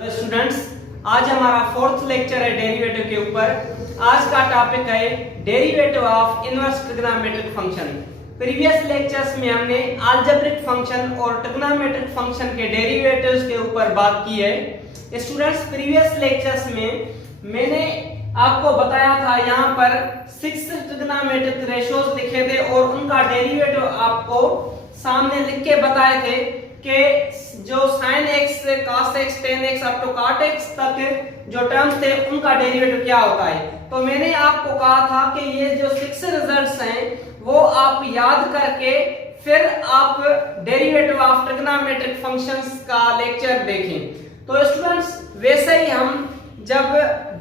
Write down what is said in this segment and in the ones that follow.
Students, आज हमारा fourth lecture है डेरिवेटिव के ऊपर। आज का टॉपिक है derivative of inverse trigonometric function. Previous lectures में हमने अलजेब्रिक फंक्शन और ट्रिग्नोमेट्रिक फंक्शन के डेरिवेटिव्स के ऊपर बात की है। स्टूडेंट्स, प्रीवियस लेक्चर्स में मैंने आपको बताया था यहाँ पर 6 ट्रिग्नोमेट्रिक रेशियोज लिखे थे और उनका डेरिवेटिव आपको सामने लिख के बताए थे कि जो sin x से cos x tan x up to cot x तक जो टर्म्स थे उनका डेरिवेटिव क्या होता है। तो मैंने आपको कहा था कि ये जो 6 रिजल्ट्स हैं वो आप याद करके फिर आप डेरिवेटिव ऑफ ट्रिग्नोमेट्रिक फंक्शंस का लेक्चर देखें। तो स्टूडेंट्स, वैसे ही हम जब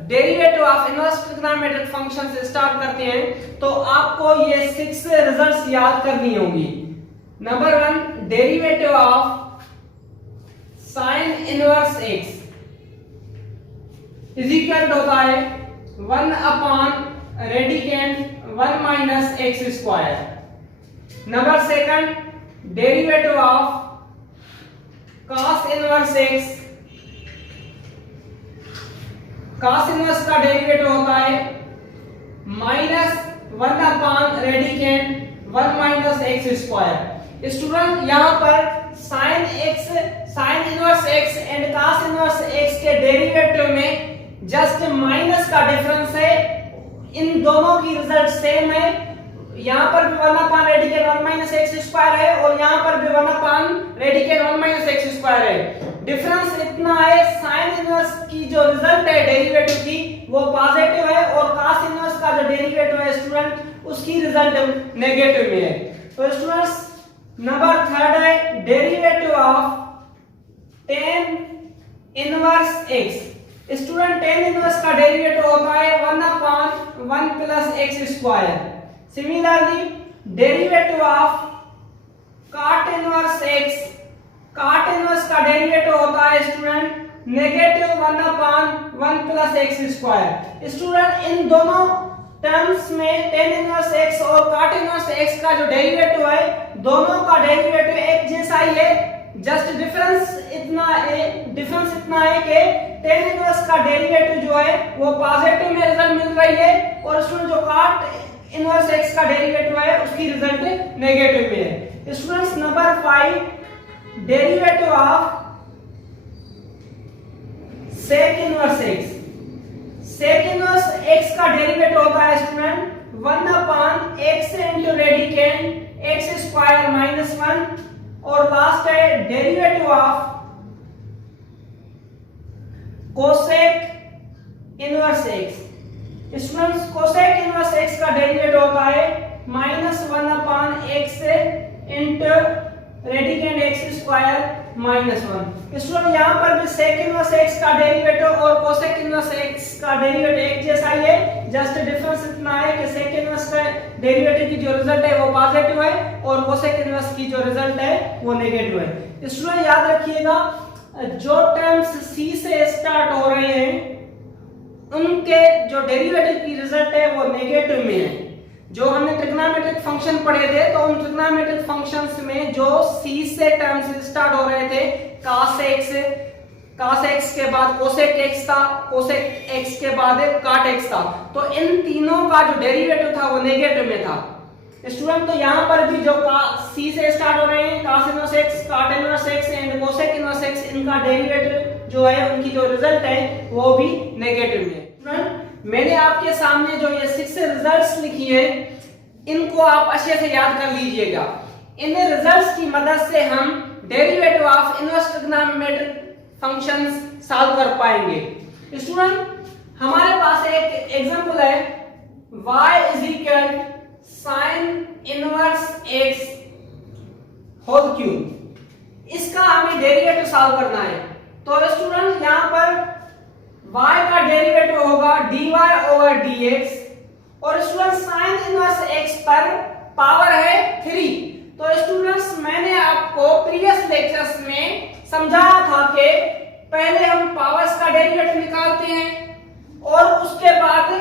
derivative of inverse trigonometric function से स्टार्ट करते हैं तो आपको ये 6 रिजल्ट्स याद करनी होगी। Number 1, derivative of sin inverse x is equal होता है 1 upon radicand 1 minus x square. Number 2, derivative of cos inverse x, cos inverse का डेरिवेटिव होता है minus 1 upon radicand 1 minus x square. Student, यहाँ पर sin inverse x and cos inverse x के derivative में just minus का difference है। इन दोनों की रिजल्ट सेम है। यहाँ पर भी 1 upon radicand 1 minus x square है और यहाँ पर भी 1 upon radicand 1 minus x square है। डिफरेंस इतना है, sin इनवर्स की जो रिजल्ट है डेरिवेटिव की वो पॉजिटिव है और cos इनवर्स का जो डेरिवेटिव है स्टूडेंट उसकी रिजल्ट नेगेटिव में है। तो स्टूडेंट्स, नंबर 3 है derivative of tan inverse x। Student, tan inverse का डेरिवेटिव होता है 1 upon 1 plus x square. Similarly, derivative of cot inverse x, cot inverse का डेरिवेटिव होता है student negative 1 upon 1 plus x square. Student, इन दोनों terms में tan इनवर्स x और cot इनवर्स x का जो डेरिवेटिव है दोनों का डेरिवेटिव एक जैसा ही है। जस्ट डिफरेंस इतना है कि tan इनवर्स का डेरिवेटिव जो है वो पॉजिटिव में रिजल्ट मिल रही है और स्टूडेंट जो cot इनवर्स x का डेरिवेटिव है उसकी रिजल्ट नेगेटिव में है। Students, number 5, derivative of sec inverse x। sec inverse x का डेरिवेटिव होता है student 1 upon x into radicand x square minus 1। और लास्ट है derivative of cosec inverse x। Students, cosec inverse x का derivative होता है minus 1 upon x into radicand x square minus 1। Student, यहाँ पर भी sec इनवर्स x का derivative और cosec इनवर्स x का डेरिवेटिव एक जैसा ही है। जस्ट डिफरेंस इतना है कि sec इनवर्स का डेरिवेटिव की जो रिजल्ट है वो पॉजिटिव है और cosec इनवर्स की जो रिजल्ट है वो नेगेटिव है। स्टूडेंट, याद रखिएगा, जो टर्म्स c से स्टार्ट हो रहे हैं उनके जो डेरिवेटिव की रिजल्ट है वो नेगेटिव में है। जो हमने ट्रिग्नोमेट्रिक फंक्शन पढ़े थे तो उन ट्रिग्नोमेट्रिक फंक्शंस में जो c से टर्म्स स्टार्ट हो रहे थे, cos x के बाद cosec x था, cosec x के बाद cot x था, तो इन तीनों का जो डेरिवेटिव था वो नेगेटिव में था। स्टूडेंट, तो यहाँ पर भी जो c से स्टार्ट हो रहे हैं cos inverse x, cot inverse x and cosec inverse x, इनका डेरिवेटिव जो है उनकी जो रिजल्ट है वो भी नेगेटिव में है। मैंने आपके सामने जो ये 6 रिजल्ट्स लिखी है इनको आप अच्छे से याद कर लीजिएगा। इन रिजल्ट्स की मदद से हम derivative of inverse trigonometric functions solve कर पाएंगे। स्टूडेंट, हमारे पास एक एग्जांपल है y is equal sin inverse x whole cube. इसका हमें डेरिवेटिव सॉल्व करना है। तो स्टूडेंट, यहाँ पर y का डेरिवेटिव होगा dy ओवर dx और स्टूडेंट्स sin इनवर्स x पर पावर है 3। तो स्टूडेंट्स, मैंने आपको प्रीवियस लेक्चर्स में समझाया था कि पहले हम पावर्स का डेरिवेटिव निकालते हैं और उसके बाद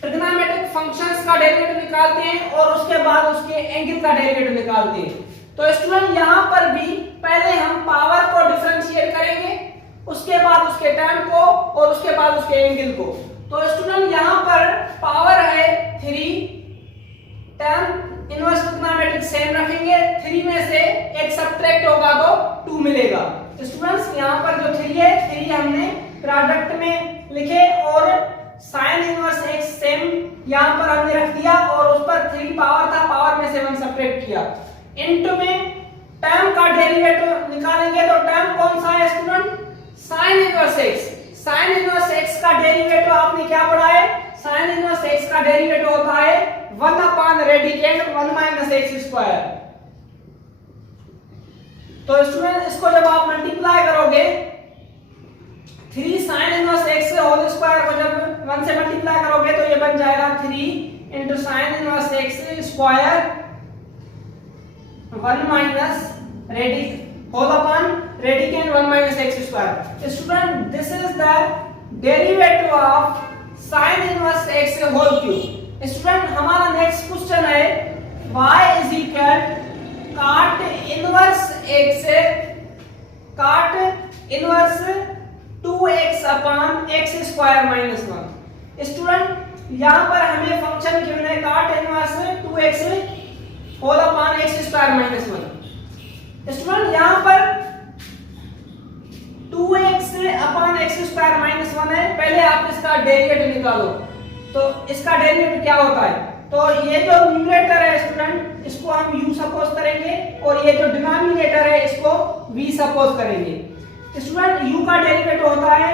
ट्रिग्नोमेट्रिक फंक्शंस का डेरिवेटिव निकालते हैं और उसके बाद उसके एंगल का डेरिवेटिव निकालते हैं। तो स्टूडेंट, यहाँ पर भी पहले हम पावर को डिफरेंशिएट करेंगे, उसके बाद बाद उसके टर्म को और उसके बाद उसके एंगल को। तो स्टूडेंट यहाँ पर पावर है 3, टर्म इनवर्स ट्रिग्नोमेट्रिक सेम रखेंगे, 3 में से एक सब्ट्रैक्ट होगा तो 2 मिलेगा। स्टूडेंट्स यहाँ पर जो 3 है, 3 हमने प्रोडक्ट में लिखे और साइन इनवर्स x सेम यहाँ पर हमने रख दिया और उस पर 3 पावर था, पावर में से 1 सब्ट्रैक्ट किया। इनटू में टर्म का डेरिवेटिव निकालेंगे तो टर्म कौन सा है student? Sine inverse x। Sine inverse x का डेरिवेटिव आपने क्या पढ़ा है? साइन इनवर्स x का डेरिवेटिव होता है 1 upon radicand 1 minus x square. तो स्टूडेंट इसको जब आप मल्टीप्लाई करोगे 3 sine inverse x whole square को जब 1 से मल्टीप्लाई करोगे तो ये बन जाएगा 3 into sine inverse x square 1 minus whole upon radicand 1 minus x square. Student this is the derivative of sine inverse x whole cube. Student हमारा नेक्स्ट क्वेश्चन है y is equal cot inverse x से cot inverse 2x upon x square minus 1। Student यहाँ पर हमें function given है cot inverse 2x whole upon x square minus 1। Student यहाँ पर 2x upon x square minus 1 है, पहले आप इसका डेरिवेटिव निकालो। तो इसका डेरिवेटिव क्या होता है? तो ये जो न्यूमरेटर है स्टूडेंट इसको हम u सपोज करेंगे और ये जो डिनोमिनेटर है इसको v सपोज करेंगे। स्टूडेंट u का डेरिवेटिव होता है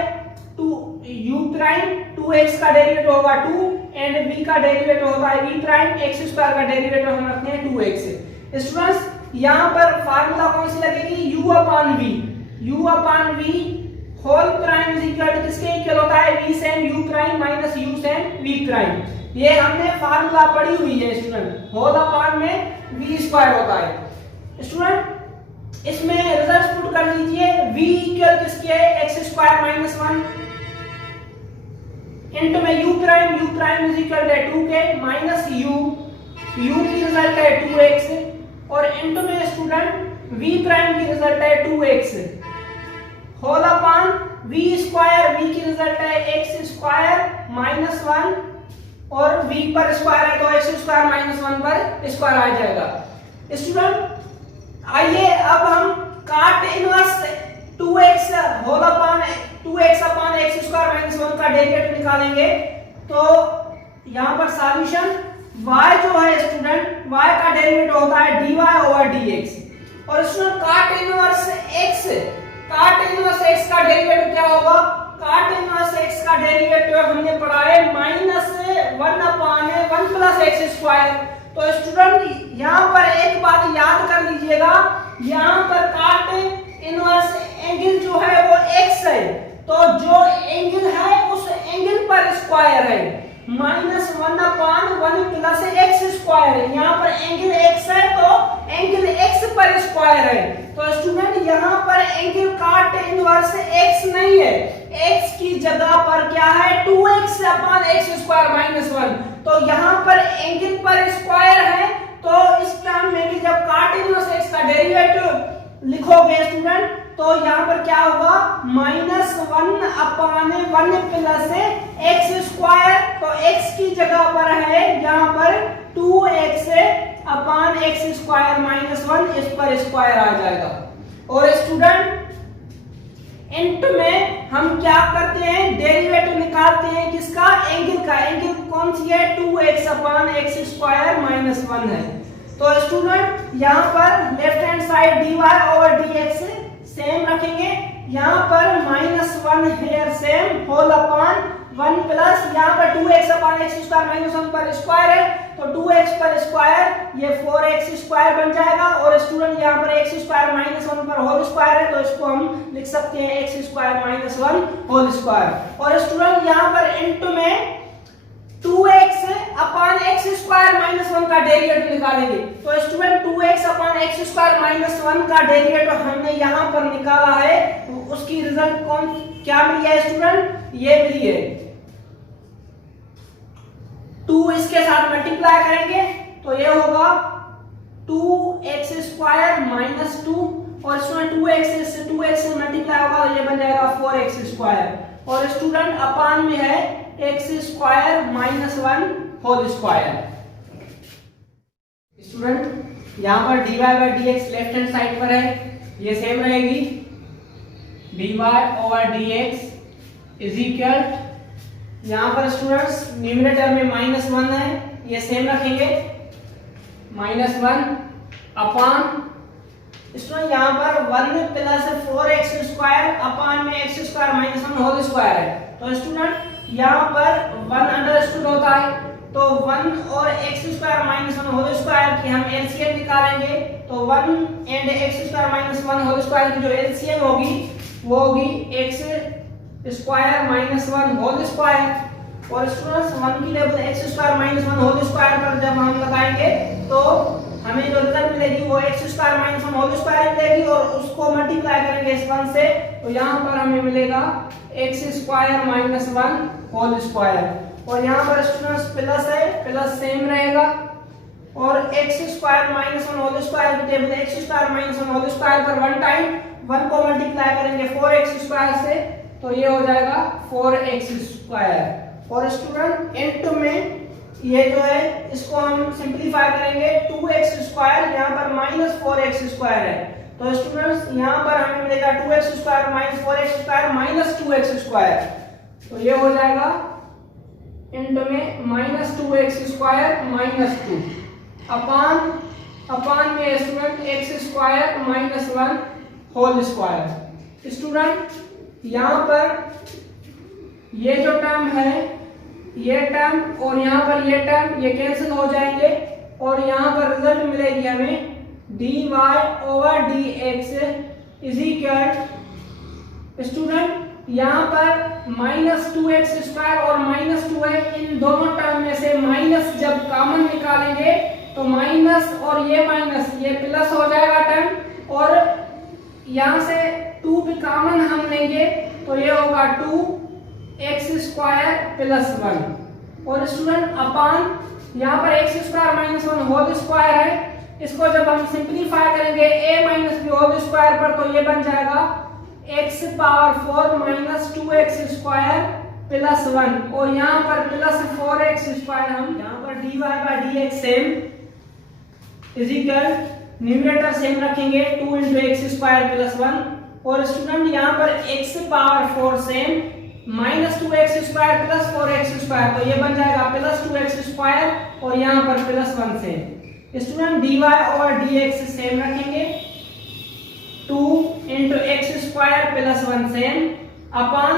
2u प्राइम, 2x का डेरिवेटिव होगा 2 एंड v का डेरिवेटिव होता है v प्राइम, x स्क्वायर का डेरिवेटिव हम रखते हैं 2x। स्टूडेंट्स यहाँ पर फार्मूला कौन सी लगेगी? u upon v whole prime is equal to किसके इक्वल होता है? v same u prime minus u same v prime. ये हमने फार्मूला पढ़ी हुई है स्टूडेंट, होल अपॉन में v स्क्वायर होता है। स्टूडेंट इसमें रिजल्ट पुट कर लीजिए, v इक्वल किसके है? x स्क्वायर माइनस 1 इनटू में u prime is equal to 2 के माइनस u की रिजल्ट है 2x और इनटू में स्टूडेंट v प्राइम की रिजल्ट है 2x whole upon v square, v की रिजल्ट है x स्क्वायर माइनस 1 और v पर स्क्वायर है तो x स्क्वायर माइनस 1 पर स्क्वायर आ जाएगा। स्टूडेंट आइए अब हम cot inverse 2x whole upon 2x upon x square minus 1 का डेरिवेटिव निकालेंगे। तो यहाँ पर सॉल्यूशन y जो है स्टूडेंट y का डेरिवेटिव होता है dy ओवर dx और स्टूडेंट काट इनवर्स x का डेरिवेटिव क्या होगा? काट इनवर्स x का डेरिवेटिव हमने पढ़ा है minus 1 upon 1 plus x square. तो स्टूडेंट यहाँ पर एक बात याद कर लीजिएगा, यहाँ पर काट इनवर्स एंगल जो है वो x है, तो जो एंगल है उस एंगल पर स्क्वायर है minus 1 upon 1 plus x square है। यहाँ पर एंगल x है तो एंगल x पर स्क्वायर है। तो स्टूडेंट यहाँ पर एंगल काट इनवर्स x नहीं है, x की जगह पर क्या है? 2x upon x square minus 1। तो यहाँ पर एंगल पर स्क्वायर है तो इस टर्म में भी जब काट इनवर्स x का डेरिवेटिव लिखोगे स्टूडेंट तो यहाँ पर क्या होगा? Minus 1 upon 1 plus x square, तो x की जगह पर है यहाँ पर 2x upon x square minus 1, इस पर स्क्वायर आ जाएगा। और स्टूडेंट इंट में हम क्या करते हैं? डेरिवेटिव निकालते हैं किसका? एंगल का। एंगल कौन सी है? 2x upon x square minus 1 है। तो स्टूडेंट यहाँ पर left hand side dy over dx same रखेंगे, यहाँ पर minus 1 here same whole upon 1 plus यहाँ पर 2x upon x square minus 1 पर स्क्वायर है तो 2x पर स्क्वायर ये 4x स्क्वायर बन जाएगा। और स्टूडेंट यहाँ पर x स्क्वायर माइनस 1 पर होल स्क्वायर है तो इसको हम लिख सकते हैं x square minus 1 whole square. और स्टूडेंट यहाँ पर इनटू में 2x upon x square minus 1 का डेरिवेटिव निकालेंगे। तो student 2x upon x square minus 1 का डेरिवेटिव हमने यहाँ पर निकाला है, उसकी रिजल्ट क्या मिली है स्टूडेंट? ये मिली है 2 इसके साथ मल्टीप्लाई करेंगे तो ये होगा 2x स्क्वायर माइनस 2 और इसमें 2x से 2x से मल्टीप्लाई होगा तो ये बन जाएगा 4x स्क्वायर। और स्टूडेंट अपान में है x square minus 1 whole square. Student यहाँ पर dy by dx left hand side पर है, ये सेम रहेगी, dy over dx is equal, यहाँ पर स्टूडेंट्स न्यूमरेटर में -1 है, ये सेम रखेंगे, -1 अपान स्टूडेंट यहाँ पर 1 प्लस 4x स्क्वायर अपान में x square minus 1 whole square है। तो स्टूडेंट यहाँ पर 1 अंडरस्टूड होता है, तो 1 और x square minus 1 whole square की हम एलसीएम निकालेंगे, तो 1 and x square minus 1 whole square की जो एलसीएम होगी वो होगी x square minus 1 whole square. और स्टूडेंट्स 1 की level x square minus 1 whole square पर जब हम लगाएंगे तो हमें जो रिजल्ट मिलेगी वो x square minus 1 whole square मिलेगी, और उसको मल्टीप्लाई करेंगे इस 1 से, तो यहाँ पर हमें मिलेगा x square minus 1 whole square. और यहाँ पर स्टूडेंट्स प्लस है, प्लस सेम रहेगा, और x square minus 1 whole square की table x square minus 1 whole square पर 1 टाइम 1 को मल्टीप्लाई करेंगे 4x स्क्वायर से, तो ये हो जाएगा 4x स्क्वायर। और स्टूडेंट एंड में ये जो है इसको हम सिंपलीफाई करेंगे 2x स्क्वायर, यहाँ पर माइनस 4x स्क्वायर है, तो स्टूडेंट्स यहाँ पर हमें मिलेगा 2x square minus 4x square minus 2x square, तो ये हो जाएगा इंट में minus 2x square minus 2 upon में student x square minus 1 whole square. Student यहाँ पर ये जो टर्म है, ये टर्म और यहाँ पर ये टर्म ये कैंसिल हो जाएंगे, और यहाँ पर रिजल्ट मिलेगी हमें dy over dx is equal, student यहाँ पर माइनस 2x स्क्वायर और माइनस 2 है, इन दोनों टर्म में से माइनस जब कॉमन निकालेंगे तो माइनस और ये माइनस ये प्लस हो जाएगा टर्म, और यहाँ से 2 भी कॉमन हम लेंगे तो ये होगा 2x स्क्वायर प्लस 1। और स्टूडेंट अपान यहाँ पर x square minus 1 whole square है, इसको जब हम सिंपलीफाई करेंगे a minus b whole square पर, तो ये बन जाएगा x power 4 minus 2x square plus 1, और यहाँ पर प्लस 4x स्क्वायर, हम यहाँ पर dy by dx same is equal, numerator same रखेंगे 2 इंटू एक्स स्क्वायर प्लस 1, और स्टूडेंट यहाँ पर x power 4 same minus 2x square plus 4x square, तो ये बन जाएगा प्लस 2x स्क्वायर, और यहाँ पर plus 1 same. Student dy over dx same रखेंगे, 2 into x square plus 1 same upon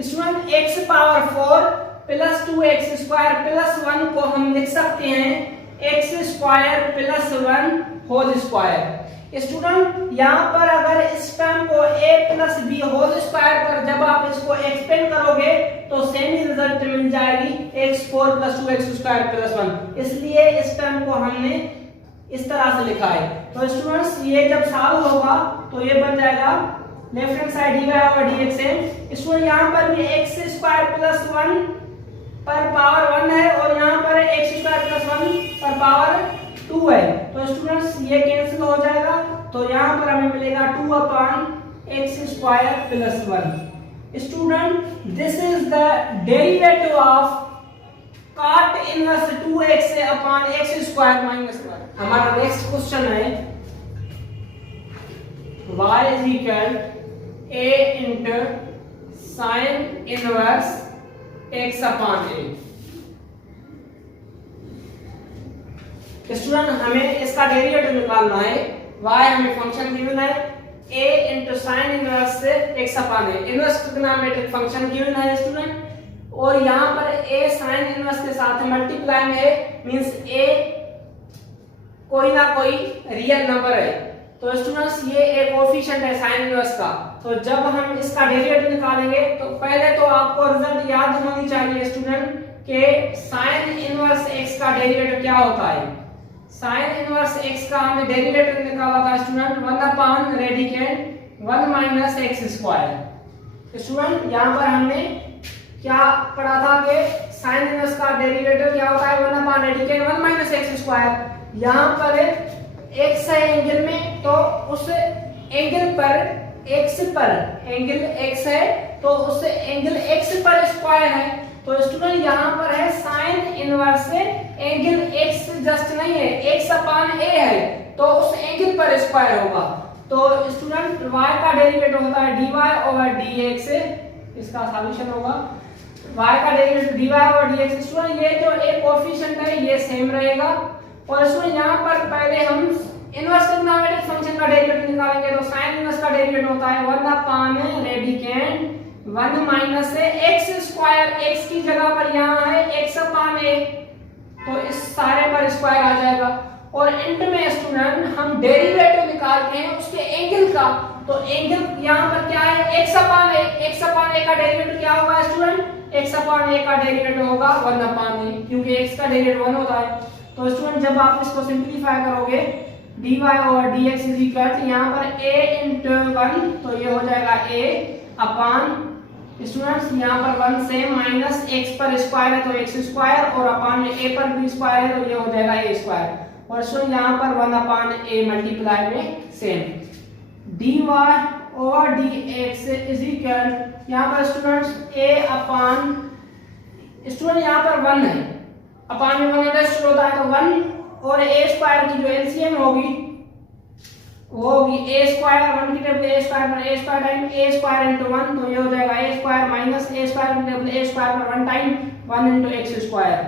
student x power 4 plus 2x square plus 1 को हम लिख सकते हैं x square plus 1 whole square. Student यहाँ पर अगर इस टर्म को a plus b whole square पर जब आप इसको एक्सपेंड करोगे तो सेम ही रिजल्ट मिल जाएगी x4 plus 2x square plus 1, इसलिए इस टर्म को हमने इस तरह से लिखा है। तो स्टूडेंट्स ये जब सॉल्व होगा तो ये बन जाएगा left hand side dy over dx है। स्टूडेंट यहाँ पर भी x स्क्वायर प्लस 1 पर पावर 1 है, और यहाँ पर x स्क्वायर प्लस 1 पर पावर 2 है, तो स्टूडेंट्स ये कैंसिल हो जाएगा, तो यहाँ पर हमें मिलेगा 2 upon x square plus 1। Student this is the derivative of cot inverse 2x upon x square minus 1। हमारा नेक्स्ट क्वेश्चन है y is equal a into sine inverse x upon a। Student हमें इसका डेरिवेटिव निकालना है, y हमें function given है a into sine inverse से x upon a, inverse trigonometric function given है स्टूडेंट, और यहाँ पर a साइन इनवर्स के साथ मल्टीप्लाई में है, मींस a कोई ना कोई रियल नंबर है, तो स्टूडेंट्स ये एक कोएफिशिएंट है साइन इनवर्स का, तो जब हम इसका डेरिवेटिव निकालेंगे तो पहले तो आपको रिजल्ट याद होनी चाहिए स्टूडेंट कि साइन इनवर्स x का डेरिवेटिव क्या होता है। साइन इनवर्स x का हमने डेरिवेटिव निकाला था student 1 upon radicand 1 minus x square. Student यहाँ पर हमने क्या पढ़ा था कि साइन इनवर्स का डेरिवेटिव क्या होता है 1 upon radicand 1 minus x square. यहाँ पर x है एंगल में, तो उस एंगल पर x पर एंगल x है तो उससे एंगल x पर स्क्वायर है, तो स्टूडेंट यहाँ पर है साइन इनवर्स से एंगल x जस्ट नहीं है, x अपान a है तो उस एंगल पर स्क्वायर होगा। तो स्टूडेंट y का डेरिवेटिव होता है dy ओवर dx, इसका सॉल्यूशन होगा y का derivative dy over dx। Student ये जो a कोएफिशिएंट है ये सेम रहेगा, और स्टूडेंट यहाँ पर पहले हम इनवर्स ट्रिग्नोमेट्रिक फंक्शन का डेरिवेटिव निकालेंगे, तो sin इनवर्स का डेरिवेटिव होता है 1 अपान रेडिकेंड 1 माइनस से x स्क्वायर, x की जगह पर यहाँ है x अपान a, तो इस सारे पर स्क्वायर आ जाएगा। और एंड में स्टूडेंट हम डेरिवेटिव निकालते हैं उसके एंगल का, तो एंगल यहाँ पर क्या है x upon a, x upon a का डेरिवेटिव क्या होगा स्टूडेंट, x अपान a का डेरिवेटिव होगा 1 अपान a, क्योंकि x का डेरिवेटिव 1 होता है। तो स्टूडेंट जब आप इसको सिंपलीफाई करोगे dy over dx is equal to यहाँ पर a इंटू 1, तो ये हो जाएगा a अपान स्टूडेंट्स यहाँ पर 1 से माइनस x पर स्क्वायर है तो x स्क्वायर, और अपान में a पर भी स्क्वायर है तो ये हो जाएगा a स्क्वायर, और स्टूडेंट यहाँ पर 1 अपान a मल्टीप्लाई में same dy over dx is equal यहाँ पर स्टूडेंट्स a अपान स्टूडेंट यहाँ पर 1 है, अपान में 1 इंटरेस्ट होता है तो 1 और a स्क्वायर की जो एलसीएम होगी वो होगी a स्क्वायर, 1 की टेबल a स्क्वायर पर a square time a square into 1, तो ये हो जाएगा a square minus a square की टेबल a स्क्वायर पर 1 टाइम 1 इनटू x स्क्वायर,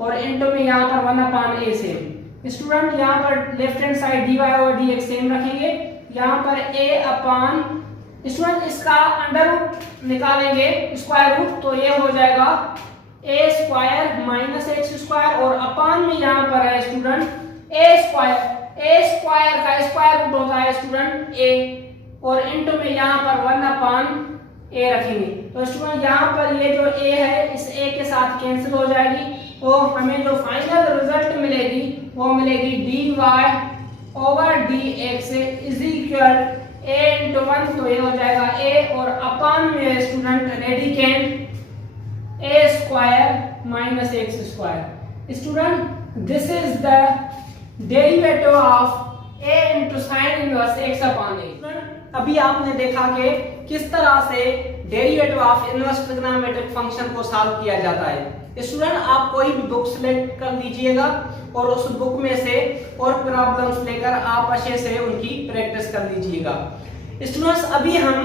और इनटू में यहाँ पर 1 अपान a सेम। स्टूडेंट यहाँ पर left hand side dy over dx same रखेंगे, यहाँ पर a अपान स्टूडेंट इसका अंडर रूट निकालेंगे स्क्वायर रूट, तो ये हो जाएगा a square minus x square, और अपान में यहाँ पर है स्टूडेंट a स्क्वायर का स्क्वायर रूट होता है स्टूडेंट a, और इनटू में यहाँ पर 1 अपान a रखेंगे। तो स्टूडेंट यहाँ पर ये जो a है इस a के साथ कैंसिल हो जाएगी, तो हमें जो फाइनल रिजल्ट मिलेगी वो मिलेगी dy over dx is equal a into 1, तो ये हो जाएगा a, और अपान में student radicand a square minus x square. Student this is the derivative of a into sin inverse x upon a। अभी आपने देखा कि किस तरह से derivative of inverse trigonometric function को सॉल्व किया जाता है। स्टूडेंट आप कोई भी बुक सिलेक्ट कर लीजिएगा और उस बुक में से और प्रॉब्लम्स लेकर आप अच्छे से उनकी प्रैक्टिस कर लीजिएगा। स्टूडेंट्स अभी हम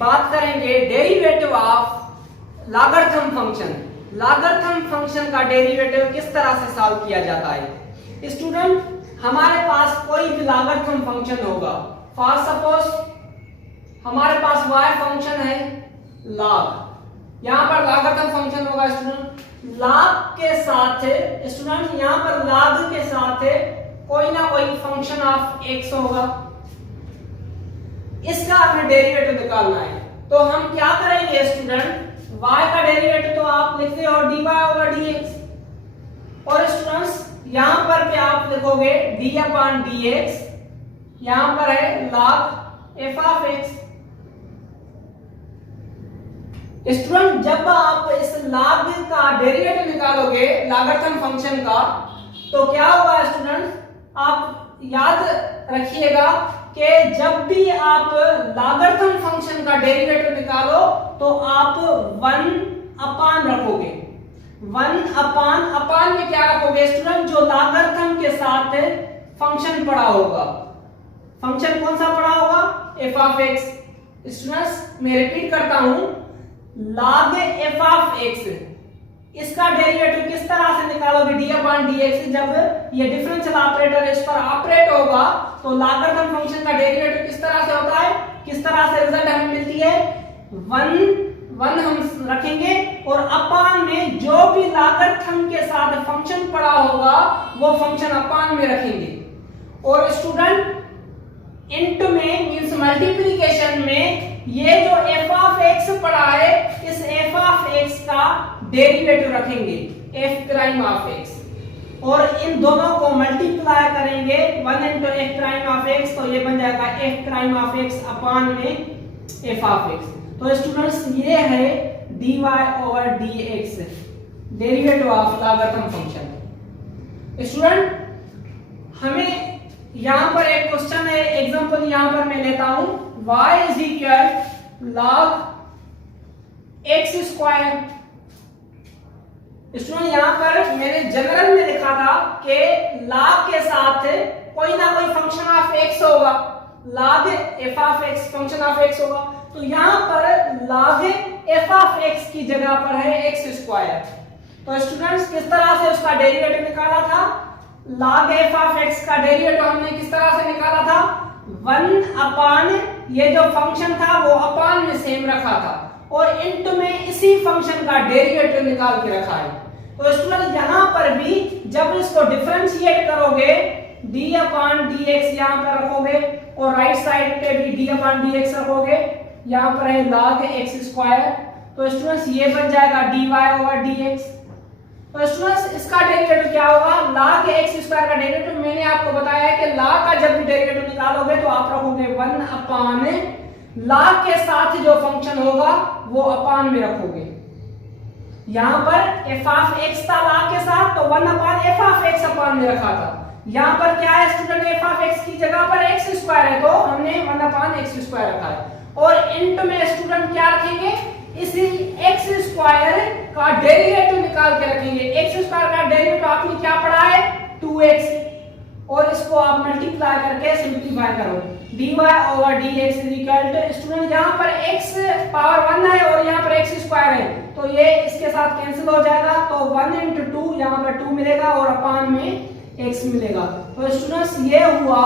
बात करेंगे derivative of logarithm function. Logarithm function का डेरिवेटिव किस तरह से सॉल्व किया जाता है। स्टूडेंट हमारे पास कोई भी लॉगरिथम फंक्शन होगा, फॉर सपोज हमारे पास y फंक्शन है log, यहाँ पर लॉगरिथम फंक्शन होगा स्टूडेंट log के साथ स्टूडेंट यहाँ पर log के साथ कोई ना कोई फंक्शन ऑफ x होगा, इसका हमें डेरिवेटिव निकालना है। तो हम क्या करेंगे स्टूडेंट, y का डेरिवेटिव तो आप लिखते हो dy ओवर dx, और स्टूडेंट्स यहाँ पर भी आप लिखोगे d अपॉन dx, यहाँ पर है log f of x। Student जब आप इस log का डेरिवेटिव निकालोगे लॉगरिथम फंक्शन का, तो क्या होगा स्टूडेंट, आप याद रखिएगा कि जब भी आप लॉगरिथम फंक्शन का डेरिवेटिव निकालो तो आप 1 अपान रखोगे। 1 अपान में क्या रखोगे स्टूडेंट, जो लॉगरिथम के साथ फंक्शन पड़ा होगा। फंक्शन कौन सा पड़ा होगा, f ऑफ x। स्टूडेंट्स मैं रिपीट करता हूं, log f ऑफ x, इसका डेरिवेटिव किस तरह से निकालोगे, d अपॉन dx। जब ये डिफरेंशियल ऑपरेटर इस पर ऑपरेट होगा तो लॉगरिथम फंक्शन का डेरिवेटिव किस तरह से होता है, किस तरह से रिजल्ट हमें मिलती है, 1 हम रखेंगे और अपान में जो भी लॉगरिथम के साथ फंक्शन पड़ा होगा वो फंक्शन अपान में रखेंगे। और स्टूडेंट इनटू में मींस मल्टीप्लिकेशन में ये जो f ऑफ x पड़ा है इस f ऑफ x का डेरिवेटिव रखेंगे f प्राइम ऑफ x, और इन दोनों को मल्टीप्लाई करेंगे 1 into f prime of x, तो ये बन जाएगा f प्राइम ऑफ x अपान में f ऑफ x। तो स्टूडेंट्स ये है dy over dx derivative of logarithm function. Student हमें यहाँ पर एक क्वेश्चन है, एग्जांपल यहाँ पर मैं लेता हूं, y is equal log x square. Student यहाँ पर मैंने जनरल में लिखा था कि log के साथ कोई ना कोई फंक्शन ऑफ x होगा, log f of x function of x होगा, तो यहाँ पर log f ऑफ x की जगह पर है x स्क्वायर। तो स्टूडेंट्स किस तरह से उसका डेरिवेटिव निकाला था, log f ऑफ x का डेरिवेटिव हमने किस तरह से निकाला था, 1 अपान ये जो फंक्शन था वो अपान में सेम रखा था और इंटू में इसी फंक्शन का डेरिवेटिव निकाल के रखा है। तो स्टूडेंट यहाँ पर भी जब इसको डिफरेंशिएट करोगे d अपान dx यहाँ पर रखोगे और राइट साइड पे भी d अपान dx रखोगे, यहाँ पर है log x स्क्वायर, तो स्टूडेंट्स ये बन जाएगा dy ओवर dx। तो स्टूडेंट्स इसका डेरिवेटिव क्या होगा, log x स्क्वायर का डेरिवेटिव मैंने आपको बताया है कि log का जब भी डेरिवेटिव निकालोगे तो आप रखोगे 1 अपान log के साथ जो फंक्शन होगा वो अपान में रखोगे। यहाँ पर f ऑफ x था log के साथ, तो 1 अपान f ऑफ x अपान में रखा था। यहाँ पर क्या है स्टूडेंट, f ऑफ x की जगह पर x स्क्वायर है तो हमने 1 अपान x स्क्वायर रखा है और इंट में स्टूडेंट क्या रखेंगे, इसी x स्क्वायर का डेरिवेटिव निकाल के रखेंगे। x स्क्वायर का डेरिवेटिव आपने क्या पढ़ा है, 2x, और इसको आप मल्टीप्लाई करके सिंपलीफाई करो, dy over dx is equal to, student यहाँ पर x पावर 1 है और यहाँ पर x स्क्वायर है तो ये इसके साथ कैंसिल हो जाएगा, तो 1 इंटू 2 यहाँ पर 2 मिलेगा और अपान में x मिलेगा। तो स्टूडेंट्स ये हुआ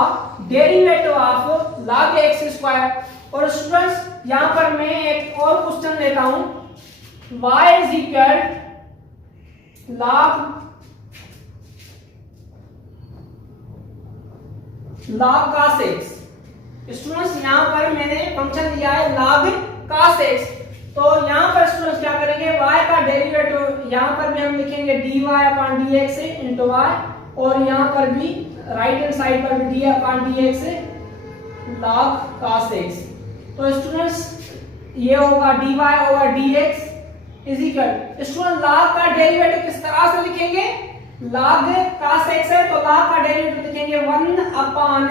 derivative of log x square. और स्टूडेंट्स यहाँ पर मैं एक और क्वेश्चन लेता हूं, y is equal log cos x। Students यहाँ पर मैंने फंक्शन दिया है log cos x, तो यहाँ पर स्टूडेंट्स क्या करेंगे, y का डेरिवेटिव यहाँ पर भी हम लिखेंगे dy upon dx into y, और यहाँ पर भी राइट हैंड साइड पर भी dy upon dx log cos x। तो स्टूडेंट्स ये होगा dy over dx is equal, student log का डेरिवेटिव किस तरह से लिखेंगे, log cos x है तो log का डेरिवेटिव लिखेंगे 1 अपान,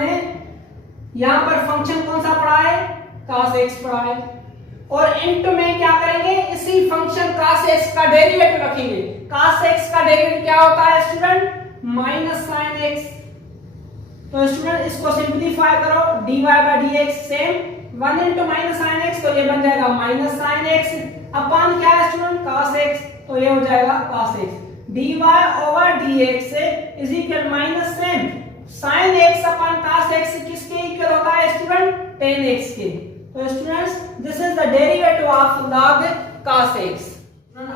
यहाँ पर फंक्शन कौन सा पढ़ा है, cos x पढ़ा है, और इनटू में क्या करेंगे, इसी फंक्शन cos x का डेरिवेटिव रखेंगे। cos x का डेरिवेटिव क्या होता है स्टूडेंट, माइनस sin x। तो स्टूडेंट इसको सिंपलीफाई करो, dy by dx same, 1 into minus sine x तो ये बन जाएगा माइनस साइन एक्स, अपान क्या है स्टूडेंट, cos x, तो ये हो जाएगा cos x, dy over dx is equal minus same sin x upon cos x किसके इक्वल होता है स्टूडेंट, tan x के। तो students this is the derivative of log cos x।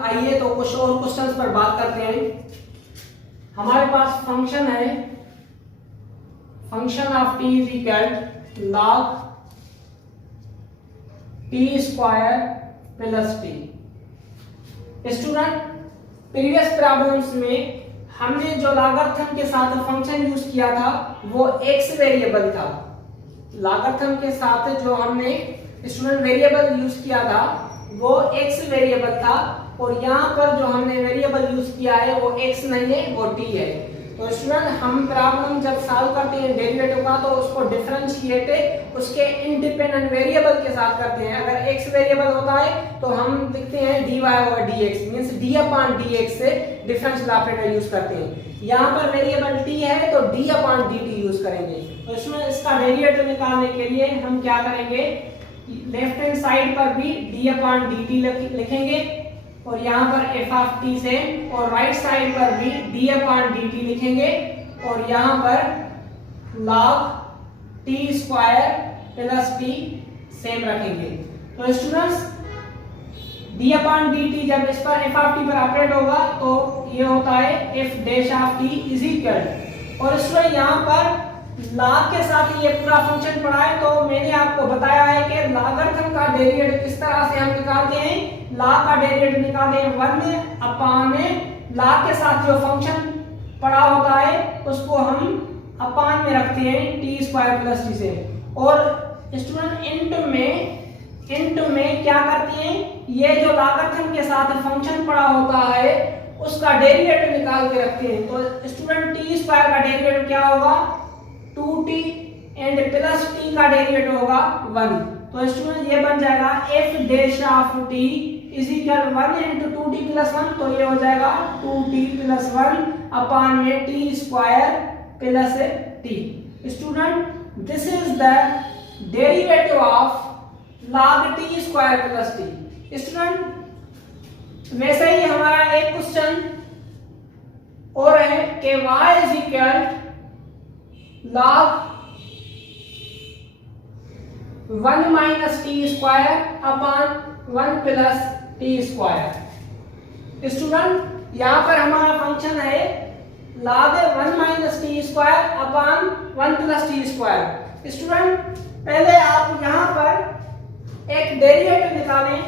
आइए तो कुछ और क्वेश्चंस पर बात करते हैं। हमारे पास फंक्शन है, function of t is equal log t square plus t। Student previous problems में हमने जो लॉगरिथम के साथ फंक्शन यूज किया था वो x वेरिएबल था। लॉगरिथम के साथ जो हमने स्टूडेंट वेरिएबल यूज किया था वो x वेरिएबल था, और यहाँ पर जो हमने वेरिएबल यूज किया है वो x नहीं है, वो t है। तो स्टूडेंट हम प्रॉब्लम जब सॉल्व करते हैं डेरिवेटिव का तो उसको डिफरेंशिएट उसके इंडिपेंडेंट वेरिएबल के साथ करते हैं। अगर x वेरिएबल होता है तो हम लिखते हैं dy over dx, means d upon dx से डिफरेंशियल ऑपरेटर यूज करते हैं। यहाँ पर वेरिएबल t है तो d अपॉन dt यूज करेंगे। तो इसमें इसका डेरिवेटिव निकालने के लिए हम क्या करेंगे, लेफ्ट हैंड साइड पर भी d अपॉन dt लिखेंगे और यहाँ पर f ऑफ t से, और राइट साइड पर भी d अपॉन dt लिखेंगे और यहाँ पर log t square plus t same रखेंगे। तो स्टूडेंट्स d अपॉन dt जब इस पर f ऑफ t पर ऑपरेट होगा तो ये होता है f dash of t is equal, और स्टूडेंट यहाँ पर log के साथ ये पूरा फंक्शन पढ़ा है तो मैंने आपको बताया है कि लॉगरिथम का डेरिवेटिव किस तरह से हम निकालते हैं। log का डेरिवेटिव निकालते हैं 1 अपान log के साथ जो फंक्शन पढ़ा होता है उसको हम अपान में रखते हैं t स्क्वायर प्लस t से, और स्टूडेंट इंटू में क्या करते हैं, ये जो लॉगरिथम के साथ फंक्शन पढ़ा होता है उसका डेरिवेटिव निकाल के रखते हैं। तो स्टूडेंट t स्क्वायर का डेरिवेटिव क्या होगा, 2t एंड प्लस t का डेरिवेटिव होगा 1। तो स्टूडेंट ये बन जाएगा f dash of t is equal 1 into 2t plus 1, तो ये हो जाएगा 2t plus 1 अपॉन में t square plus t। Student this is the derivative of log t square plus t। Student वैसे ही हमारा एक क्वेश्चन और है कि y is equal log 1 minus t square upon 1 plus t square. Student यहाँ पर हमारा फंक्शन है log 1 minus t square upon 1 plus t square. Student पहले आप यहाँ पर एक डेरिवेटिव निकालें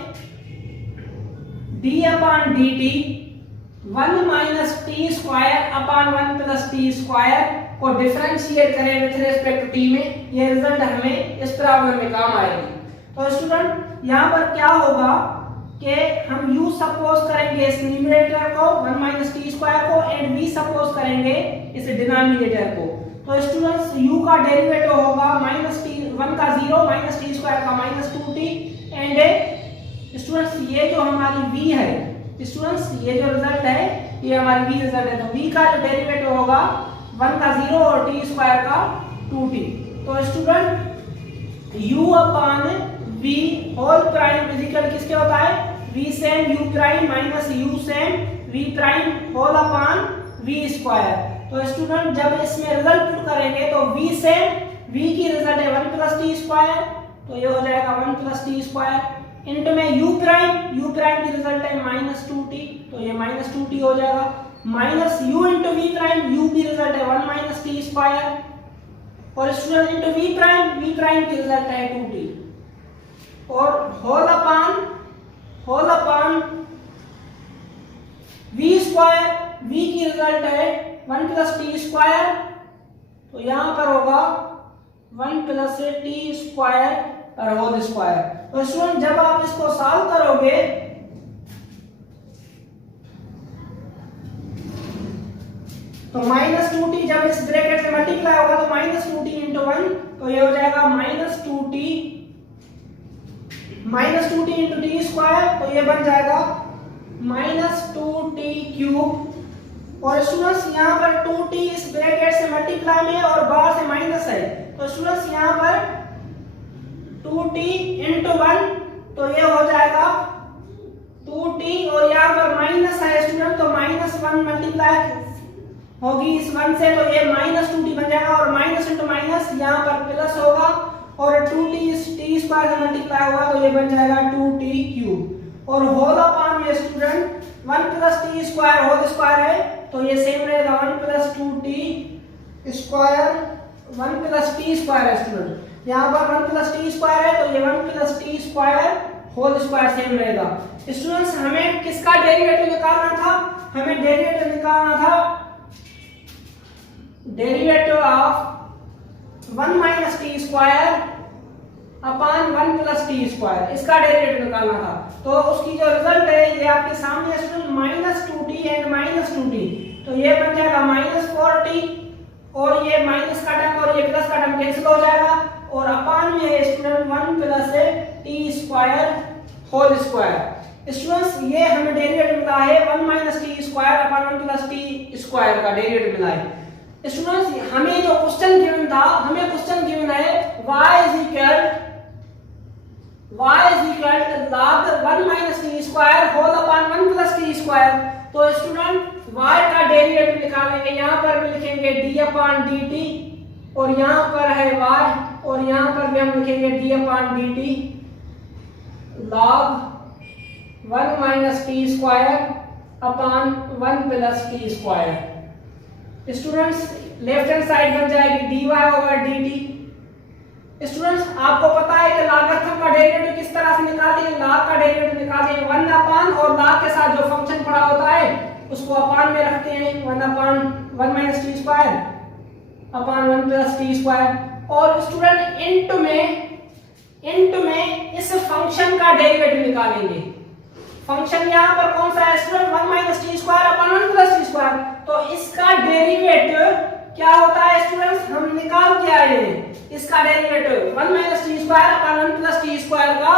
d upon D T 1 minus t square upon 1 plus t square को डिफरेंशिएट करें विथ रिस्पेक्ट टू टी में, ये रिजल्ट हमें इस प्रॉब्लम में काम आएगी। तो स्टूडेंट यहाँ पर क्या होगा कि हम u सपोज करेंगे इस न्यूमरेटर को 1 माइनस टी स्क्वायर को एंड v सपोज करेंगे इस डिनोमिनेटर को। तो स्टूडेंट्स u का डेरिवेटिव होगा माइनस टी 1 का 0 माइनस टी स्क्वायर का माइनस 2t एंड स्टूडेंट्स ये जो हमारी v है, स्टूडेंट्स ये जो रिजल्ट है ये हमारी v रिजल्ट है। तो v का जो डेरिवेटिव होगा 1 का 0 और t स्क्वायर का 2t। तो student u upon v whole prime is equal किसके होता है v same u prime minus u same v prime whole upon v square. तो स्टूडेंट जब इसमें रिजल्ट पुट करेंगे तो v सेम v की रिजल्ट है 1 प्लस टी स्क्वायर, तो ये हो जाएगा 1 प्लस टी स्क्वायर इनटू में u प्राइम की रिजल्ट है माइनस 2t, तो ये माइनस 2t हो जाएगा minus u into v prime, u की रिजल्ट है 1 माइनस टी स्क्वायर और स्टूडेंट इंटू वी प्राइम की रिजल्ट है 2t और whole upon v square, v की रिजल्ट है 1 प्लस टी स्क्वायर, तो यहां पर होगा 1 प्लस टी स्क्वायर और होल स्क्वायर। तो स्टूडेंट जब आप इसको सॉल्व करोगे तो माइनस 2t जब इस ब्रैकेट से मल्टीप्लाई होगा तो माइनस 2t इंटू 1, तो ये हो जाएगा minus 2t into T square, तो ये बन जाएगा माइनस 2t क्यूब और स्टूडेंट्स यहाँ पर 2t इस ब्रैकेट से मल्टीप्लाई में और बाहर से माइनस है, तो स्टूडेंट्स यहाँ पर 2t इंटू 1, तो ये हो जाएगा 2t और यहाँ पर माइनस है स्टूडेंट, तो माइनस 1 मल्टीप्लाई होगी इस 1 से, तो ये माइनस 2t बन जाएगा और माइनस इंटू माइनस यहाँ पर प्लस होगा और 2t इस टी स्क्वायर से मल्टीप्लाई होगा, तो ये बन जाएगा 2t क्यूब और होल अपॉन में student 1 plus t square whole square है, तो ये सेम रहेगा 1 plus 2t square 1 plus t square है स्टूडेंट, यहाँ पर 1 प्लस टी स्क्वायर है, तो ये 1 plus t square whole square same रहेगा। स्टूडेंट्स हमें किसका डेरिवेटिव निकालना था, हमें डेरिवेटिव निकालना था derivative of 1 minus t square upon 1 plus t square, इसका डेरिवेटिव निकालना था। तो उसकी जो रिजल्ट है ये आपके सामने student minus 2t and minus 2t, तो ये बन जाएगा माइनस 4t और ये माइनस का टर्म और ये प्लस का टर्म कैंसिल हो जाएगा और अपॉन में student 1 plus t square whole square. Students ये हमें डेरिवेटिव मिला है 1 minus t square upon 1 plus t square का डेरिवेटिव मिला है। स्टूडेंट्स हमें जो क्वेश्चन गिवन था, हमें क्वेश्चन गिवन है y is equal log 1 minus t square whole upon 1 plus t square. तो स्टूडेंट y का डेरिवेटिव निकालेंगे, यहाँ पर भी लिखेंगे d अपॉन dt और यहाँ पर है y और यहाँ पर भी हम लिखेंगे d upon dt log 1 minus t square upon 1 plus t square. Students left hand side बन जाएगी dy ओवर dt। स्टूडेंट्स आपको पता है कि लॉगरिथम का डेरिवेटिव किस तरह से निकालते हैं, log का डेरिवेटिव निकालते हैं 1 अपॉन और log के साथ जो फंक्शन पड़ा होता है उसको अपॉन में रखते हैं 1 upon 1 minus t square upon 1 plus t square और स्टूडेंट इंटू में इस फंक्शन का डेरिवेटिव निकालेंगे। फंक्शन यहाँ पर कौन सा है student 1 minus t square upon 1 plus t square, तो इसका डेरिवेटिव क्या होता है स्टूडेंट्स, हम निकाल के आए हैं इसका derivative 1 minus t square upon 1 plus t square का।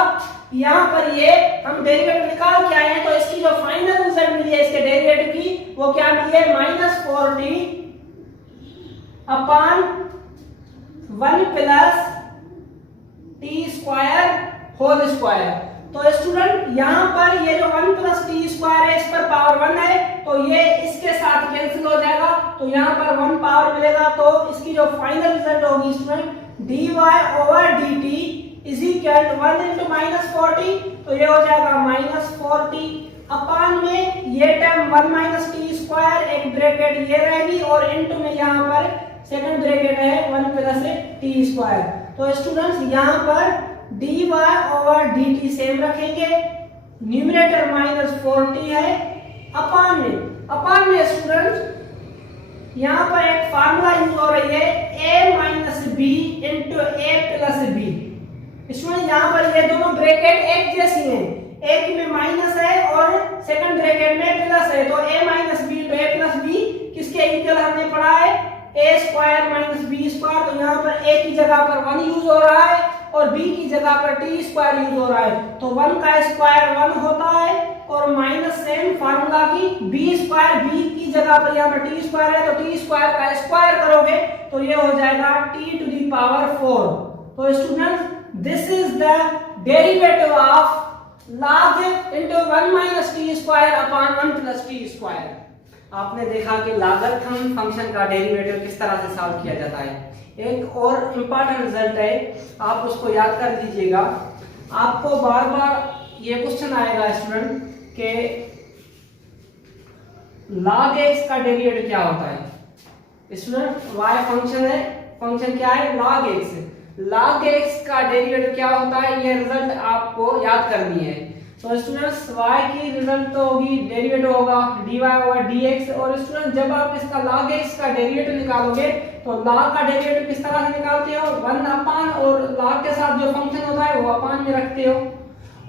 यहाँ पर ये हम डेरिवेटिव निकाल के आए हैं, तो इसकी जो फाइनल रिजल्ट मिली है इसके डेरिवेटिव की वो क्या मिली है, minus 4t upon 1 plus t square whole square. तो स्टूडेंट यहाँ पर ये जो 1 प्लस टी स्क्वायर है इस पर पावर 1 है, तो ये इसके साथ कैंसिल हो जाएगा, तो यहाँ पर 1 पावर मिलेगा। तो इसकी जो फाइनल रिजल्ट होगी student dy over dt is equal to 1 into minus 4t, तो ये हो जाएगा माइनस 4t अपॉन में ये टर्म 1 माइनस टी स्क्वायर, एक ब्रैकेट ये रहेगी और इनटू में यहाँ पर सेकंड ब्रैकेट है 1 प्लस टी स्क्वायर। तो स्टूडेंट्स यहाँ पर dy ओवर dt सेम रखेंगे, न्यूमरेटर माइनस 4t है, अपॉन में स्टूडेंट्स यहाँ पर एक फार्मूला यूज हो रही है a minus b into a plus b. Student यहाँ पर ये दोनों ब्रैकेट एक जैसी हैं, एक में माइनस है और सेकंड ब्रैकेट में प्लस है, तो a minus b into a plus b किसके इक्वल हमने पढ़ा है, a square minus b square. तो यहाँ पर a की जगह पर 1 यूज हो रहा है और b की जगह पर t स्क्वायर यूज हो रहा है, तो 1 का स्क्वायर 1 होता है और माइनस सेम फार्मूला की b स्क्वायर, b की जगह पर यहाँ पर t स्क्वायर है, तो t स्क्वायर का स्क्वायर करोगे तो ये हो जाएगा t टू द पावर 4। तो students this is the derivative of log into 1 minus t square upon 1 plus t square. आपने देखा कि लॉगरिथम फंक्शन का डेरिवेटिव किस तरह से सॉल्व किया जाता है। एक और इम्पॉर्टेंट रिजल्ट है, आप उसको याद कर लीजिएगा। आपको बार बार ये क्वेश्चन आएगा स्टूडेंट के log x का डेरिवेटिव क्या होता है। स्टूडेंट y फंक्शन है, फंक्शन क्या है log x, log x का डेरिवेटिव क्या होता है, ये रिजल्ट आपको याद करनी है। तो स्टूडेंट्स y की रिजल्ट तो होगी, डेरिवेटिव होगा dy ओवर dx, और स्टूडेंट जब आप इसका log x का डेरिवेटिव निकालोगे तो log का डेरिवेटिव किस तरह से निकालते हो, 1 अपान और log के साथ जो फंक्शन होता है वो अपान में रखते हो,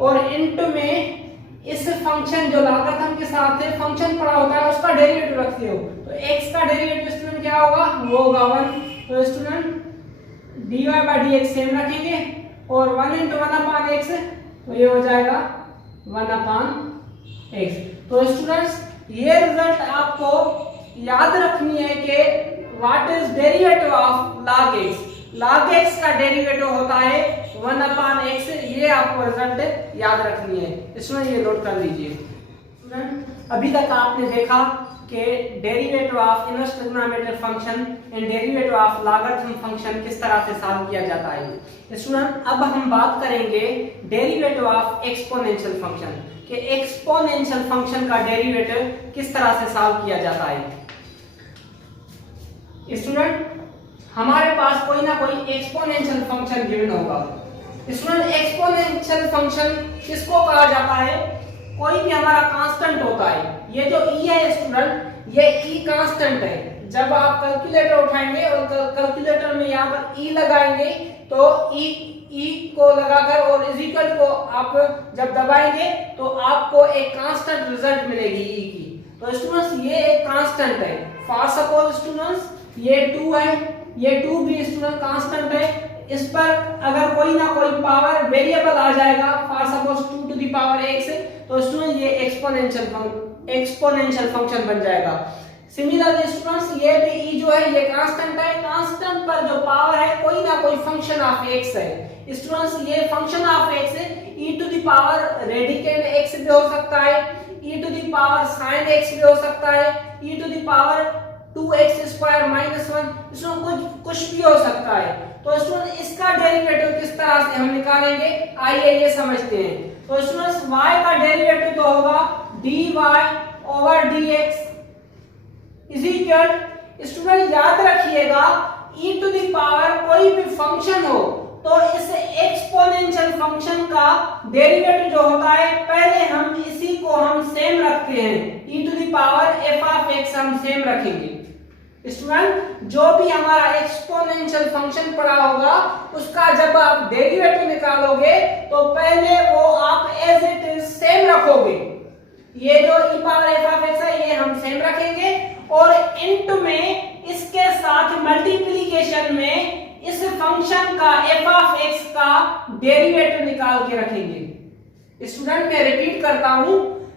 और इनटू में इस फंक्शन जो लॉगरिथम के साथ है फंक्शन पड़ा होता है उसका डेरिवेटिव रखते हो। तो x का डेरिवेटिव स्टूडेंट क्या होगा, वो होगा 1। तो student dy by dx same रखेंगे और 1 इंटू 1 अपान x, तो ये हो जाएगा 1 अपान x। तो स्टूडेंट्स ये रिजल्ट आपको याद रखनी है कि what is derivative of log x। log x का डेरिवेटिव होता है 1 अपान x, ये आपको रिजल्ट याद रखनी है। इसमें ये नोट कर लीजिए। स्टूडेंट अभी तक आपने देखा कि derivative of inverse trigonometric function and derivative of logarithm function किस तरह से सॉल्व किया जाता है। स्टूडेंट अब हम बात करेंगे डेरिवेटिव ऑफ एक्सपोनेंशियल फंक्शन, कि एक्सपोनेंशियल फंक्शन का डेरिवेटिव किस तरह से सॉल्व किया जाता है। स्टूडेंट हमारे पास कोई ना कोई एक्सपोनेंशियल फंक्शन गिवन होगा। स्टूडेंट एक्सपोनेंशियल फंक्शन किसको कहा जाता है, कोई भी हमारा कांस्टेंट होता है। ये जो e है स्टूडेंट, ये e कांस्टेंट है। जब आप कैलकुलेटर उठाएंगे और कैलकुलेटर में यहाँ पर e लगाएंगे तो e को लगाकर और इज इक्वल को आप जब दबाएंगे तो आपको एक कांस्टेंट रिजल्ट मिलेगी e की। तो स्टूडेंट्स ये एक कांस्टेंट है। फॉर सपोज स्टूडेंट्स ये 2 है, ये 2 भी स्टूडेंट कांस्टेंट है। इस पर अगर कोई ना कोई पावर वेरिएबल आ जाएगा, for suppose 2 to the power x, तो स्टूडेंट ये एक्सपोनेंशियल फंक्शन बन जाएगा। सिमिलरली स्टूडेंट्स ये भी e जो है ये कांस्टेंट है, कांस्टेंट पर जो पावर है कोई ना कोई फंक्शन ऑफ x है। स्टूडेंट्स ये function of x e to the power radicand x भी हो सकता है, e to the power sin x भी हो सकता है, e to the power 2x square minus 1, इसमें कुछ भी हो सकता है। तो स्टूडेंट इसका डेरिवेटिव किस तरह से हम निकालेंगे, आइए ये समझते हैं। तो स्टूडेंट्स y का डेरिवेटिव तो होगा dy over dx is equal, student याद रखिएगा e टू द पावर कोई भी फंक्शन हो तो इस एक्सपोनेंशियल फंक्शन का डेरिवेटिव जो होता है पहले हम इसी को हम सेम रखते हैं, e to the power f of x हम सेम रखेंगे। स्टूडेंट जो भी हमारा एक्सपोनेंशियल फंक्शन पड़ा होगा उसका जब आप डेरिवेटिव निकालोगे तो पहले वो आप एज इट इज सेम रखोगे। ये जो e power f of x है ये हम सेम रखेंगे और इनटू में इसके साथ मल्टीप्लीकेशन में इस फंक्शन का f ऑफ x का डेरिवेटिव निकाल के रखेंगे। स्टूडेंट मैं रिपीट करता हूं,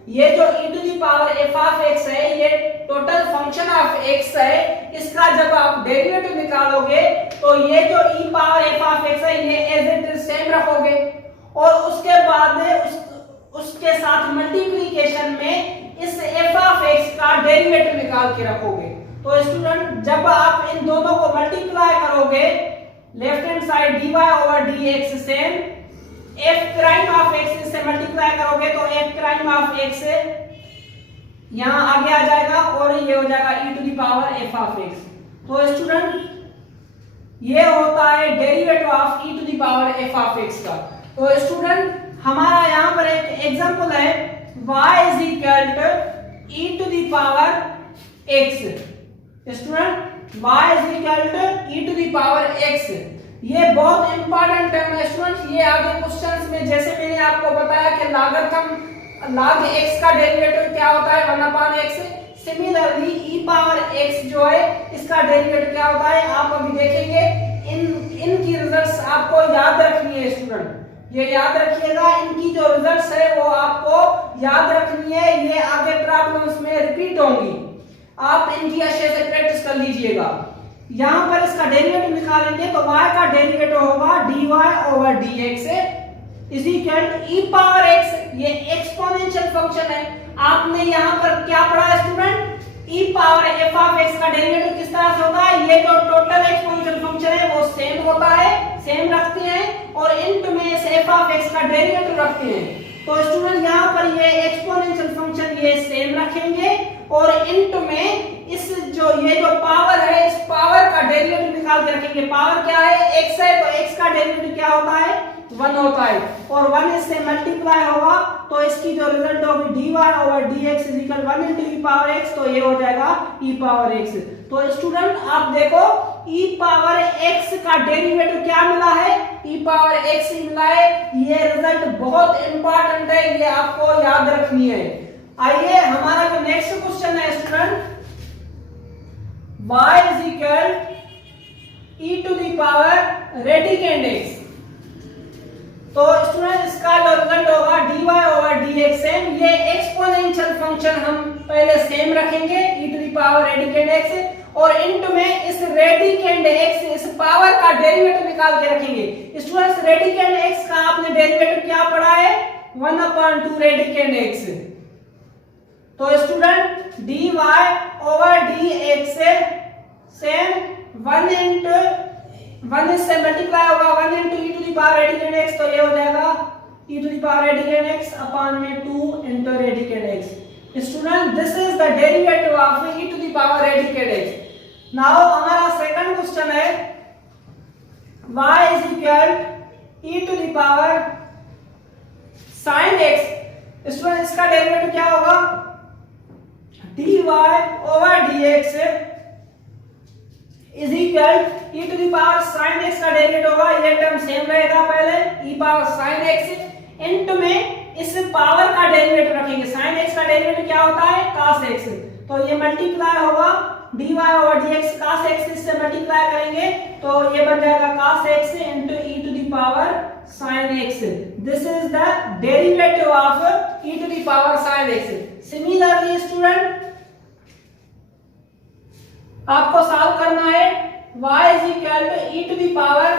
ये जो e to the power f of x है, ये टोटल फंक्शन ऑफ x है, इसका जब आप डेरिवेटिव निकालोगे तो ये जो e power f of x है ये एज इट इज सेम रखोगे और उसके बाद उसके साथ मल्टीप्लीकेशन में इस f ऑफ x का डेरिवेटिव निकाल के रखोगे। तो स्टूडेंट जब आप इन दोनों को मल्टीप्लाई करोगे, left hand side dy over dx same, f prime of x से मल्टीप्लाई करोगे तो f प्राइम ऑफ x यहां आगे आ जाएगा और ये हो जाएगा e to the power f of x। तो स्टूडेंट ये होता है derivative of e to the power f of x का। तो स्टूडेंट हमारा यहां पर एक एग्जांपल है y is equal to e to the power x। Student y is equal to e to the power x, ये बहुत इंपॉर्टेंट टर्म है स्टूडेंट। ये आगे क्वेश्चंस में जैसे मैंने आपको बताया कि log x का डेरिवेटिव क्या होता है 1/x, similarly e power x जो है इसका डेरिवेटिव क्या होता है आप अभी देखेंगे। इनकी रिजल्ट्स आपको याद रखनी है स्टूडेंट, ये याद रखिएगा, इनकी जो रिजल्ट्स है वो आपको याद रखनी है, ये आगे प्रॉब्लम्स में रिपीट होंगी, आप इनकी अच्छे से प्रैक्टिस कर लीजिएगा। यहां पर इसका डेरिवेटिव निकालेंगे तो y का डेरिवेटिव होगा dy over dx is equal to e power x, ये एक्सपोनेंशियल फंक्शन है। आपने यहां पर क्या पढ़ा student, e power f of x का डेरिवेटिव किस तरह से होगा, ये जो टोटल एक्सपोनेंशियल फंक्शन है वो सेम होता है, सेम रखते हैं और इंट में इस f ऑफ x का डेरिवेटिव रखते हैं। तो स्टूडेंट यहां पर ये एक्सपोनेंशियल फंक्शन ये सेम रखेंगे और इंट में इस जो ये जो पावर है इस पावर का डेरिवेटिव निकाल के रखेंगे। पावर क्या है, x है, तो x का डेरिवेटिव क्या होता है 1 होता है और 1 इससे मल्टीप्लाई होगा तो इसकी जो रिजल्ट होगी dy over dx is equal 1 into e power x, तो ये हो जाएगा e पावर x। तो स्टूडेंट आप देखो e पावर x का डेरिवेटिव क्या मिला है, e पावर x मिला है, ये रिजल्ट बहुत इंपॉर्टेंट है, ये आपको याद रखनी है। आइए हमारा जो नेक्स्ट क्वेश्चन है student, y is equal e to the power radicand x। तो स्टूडेंट इसका जो रिजल्ट होगा dy ओवर dx सेम, ये एक्सपोनेंशियल फंक्शन हम पहले सेम रखेंगे e to the power radicand x और इंट में इस radicand x इस पावर का डेरिवेटिव निकाल के रखेंगे। स्टूडेंट्स radicand x का आपने डेरिवेटिव क्या पढ़ा है 1/2 radicand x। तो student dy over dx same 1 इससे मल्टीप्लाई होगा 1 into e to the power radicand x, तो ये हो जाएगा e to the power radicand x upon में 2 into radicand x। Student this is the derivative of e to the power radicand x। Now हमारा second question है y is equal e to the power sin x। Student इसका derivative क्या होगा dy over dx is equal e to the power sin x का derivative होगा, ये term same रहेगा पहले e power sin x into में इस पावर का डेरिवेटिव रखेंगे। sin x का डेरिवेटिव क्या होता है cos x, तो ये मल्टीप्लाई होगा dy over dx cos x इससे मल्टीप्लाई करेंगे तो ये बन जाएगा cos x into e to the power sin x। This is the derivative of e to the power sin x। Similarly student आपको सॉल्व करना है y is equal to e to the power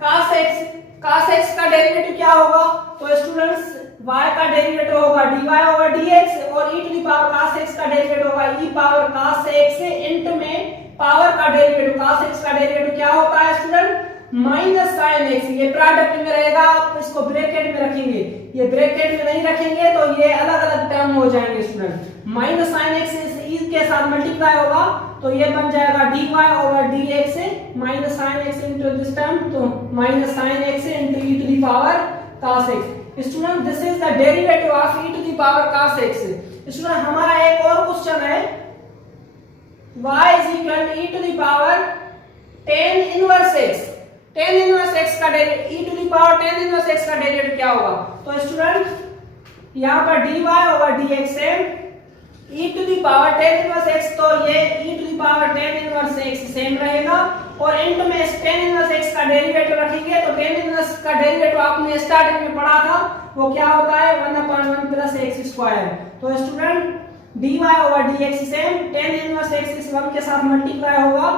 cos x। cos x का derivative क्या होगा, तो students y का derivative होगा dy over dx और e to the power cos x का डेरिवेटिव होगा e power cos x into में पावर का डेरिवेटिव cos x का डेरिवेटिव क्या होता है स्टूडेंट माइनस sin x। ये प्रोडक्ट में रहेगा, आप इसको ब्रैकेट में रखेंगे, ये ब्रैकेट में नहीं रखेंगे तो ये अलग अलग टर्म हो जाएंगे स्टूडेंट। माइनस sin x इस के साथ मल्टीप्लाई होगा तो ये बन जाएगा dy over dx minus sin x into this term, तो minus sin x into e to the power cos x। Student this is the derivative of e to the power cos x। Student हमारा एक और question है y is equal to e to the power tan inverse x। tan inverse x का derivative e to the power tan inverse x का derivative क्या होगा, तो student यहां पर dy ओवर dx है e to the power tan inverse x, तो ये e to the power tan inverse x same रहेगा और इनटू में इस tan इनवर्स x का डेरिवेटिव रखेंगे तो tan इनवर्स का डेरिवेटिव आपने स्टार्टिंग में पढ़ा था वो क्या होता है 1/1 प्लस x स्क्वायर। तो student dy over dx same, tan inverse x इस 1 के साथ मल्टीप्लाई होगा,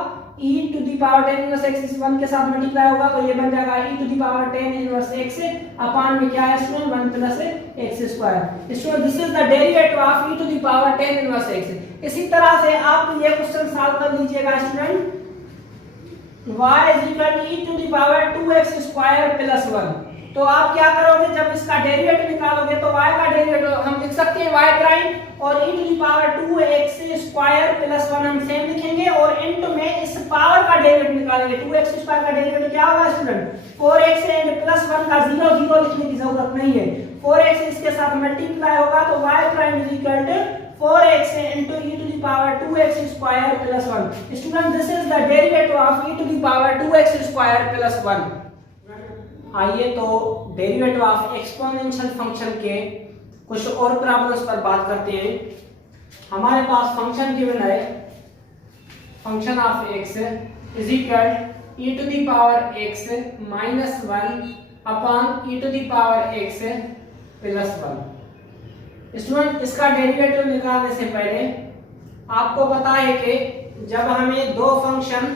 e to the power tan inverse x इस 1 के साथ मल्टीप्लाई होगा तो ये बन जाएगा e to the power tan inverse x upon में क्या है student 1 plus x square. Student this is the derivative of e to the power tan inverse x। इसी तरह से आप ये क्वेश्चन सॉल्व कर लीजिएगा student, y is equal to e to the power 2x square plus 1। तो आप क्या करोगे, जब इसका डेरिवेटिव निकालोगे तो y का डेरिवेटिव हम लिख सकते हैं y प्राइम और e to the power 2x square plus 1 हम सेम लिखेंगे और इनटू में इस पावर का डेरिवेटिव निकालेंगे। 2x स्क्वायर का डेरिवेटिव क्या होगा स्टूडेंट 4x एंड प्लस 1 का 0 0 लिखने की जरूरत नहीं है, 4x इसके साथ मल्टीप्लाई होगा तो y prime is equal to 4x into e to the power 2x square plus 1। Student this is the derivative of e to the power 2x square plus 1। आइए तो डेरिवेटिव ऑफ एक्सपोनेंशियल फंक्शन के कुछ और problems पर बात करते हैं। हमारे पास फंक्शन गिवन है, function of x is equal e to the power x minus 1 upon e to the power x plus 1। Student इसका डेरिवेटिव निकालने से पहले आपको पता है कि जब हमें दो फंक्शन,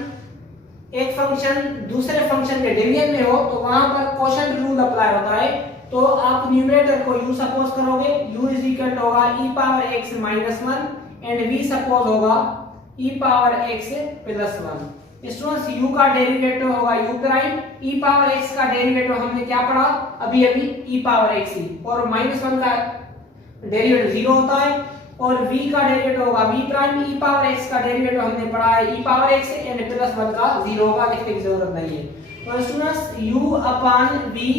एक फंक्शन दूसरे फंक्शन के डिवीजन में हो तो वहां पर क्वोशंट रूल अप्लाई होता है। तो आप न्यूमरेटर को u सपोज करोगे, u इज इक्वल होगा e power x minus 1 and v suppose होगा e power x plus 1। Students u का डेरिवेटिव होगा u prime, e power x का डेरिवेटिव हमने क्या पढ़ा अभी अभी e पावर x ही, और माइनस 1 का डेरिवेटिव 0 होता है और v का डेरिवेटिव होगा v prime, e power x का डेरिवेटिव हमने पढ़ा है e power x and plus 1 का 0 होगा, लिखने की जरूरत नहीं है। तो students u upon v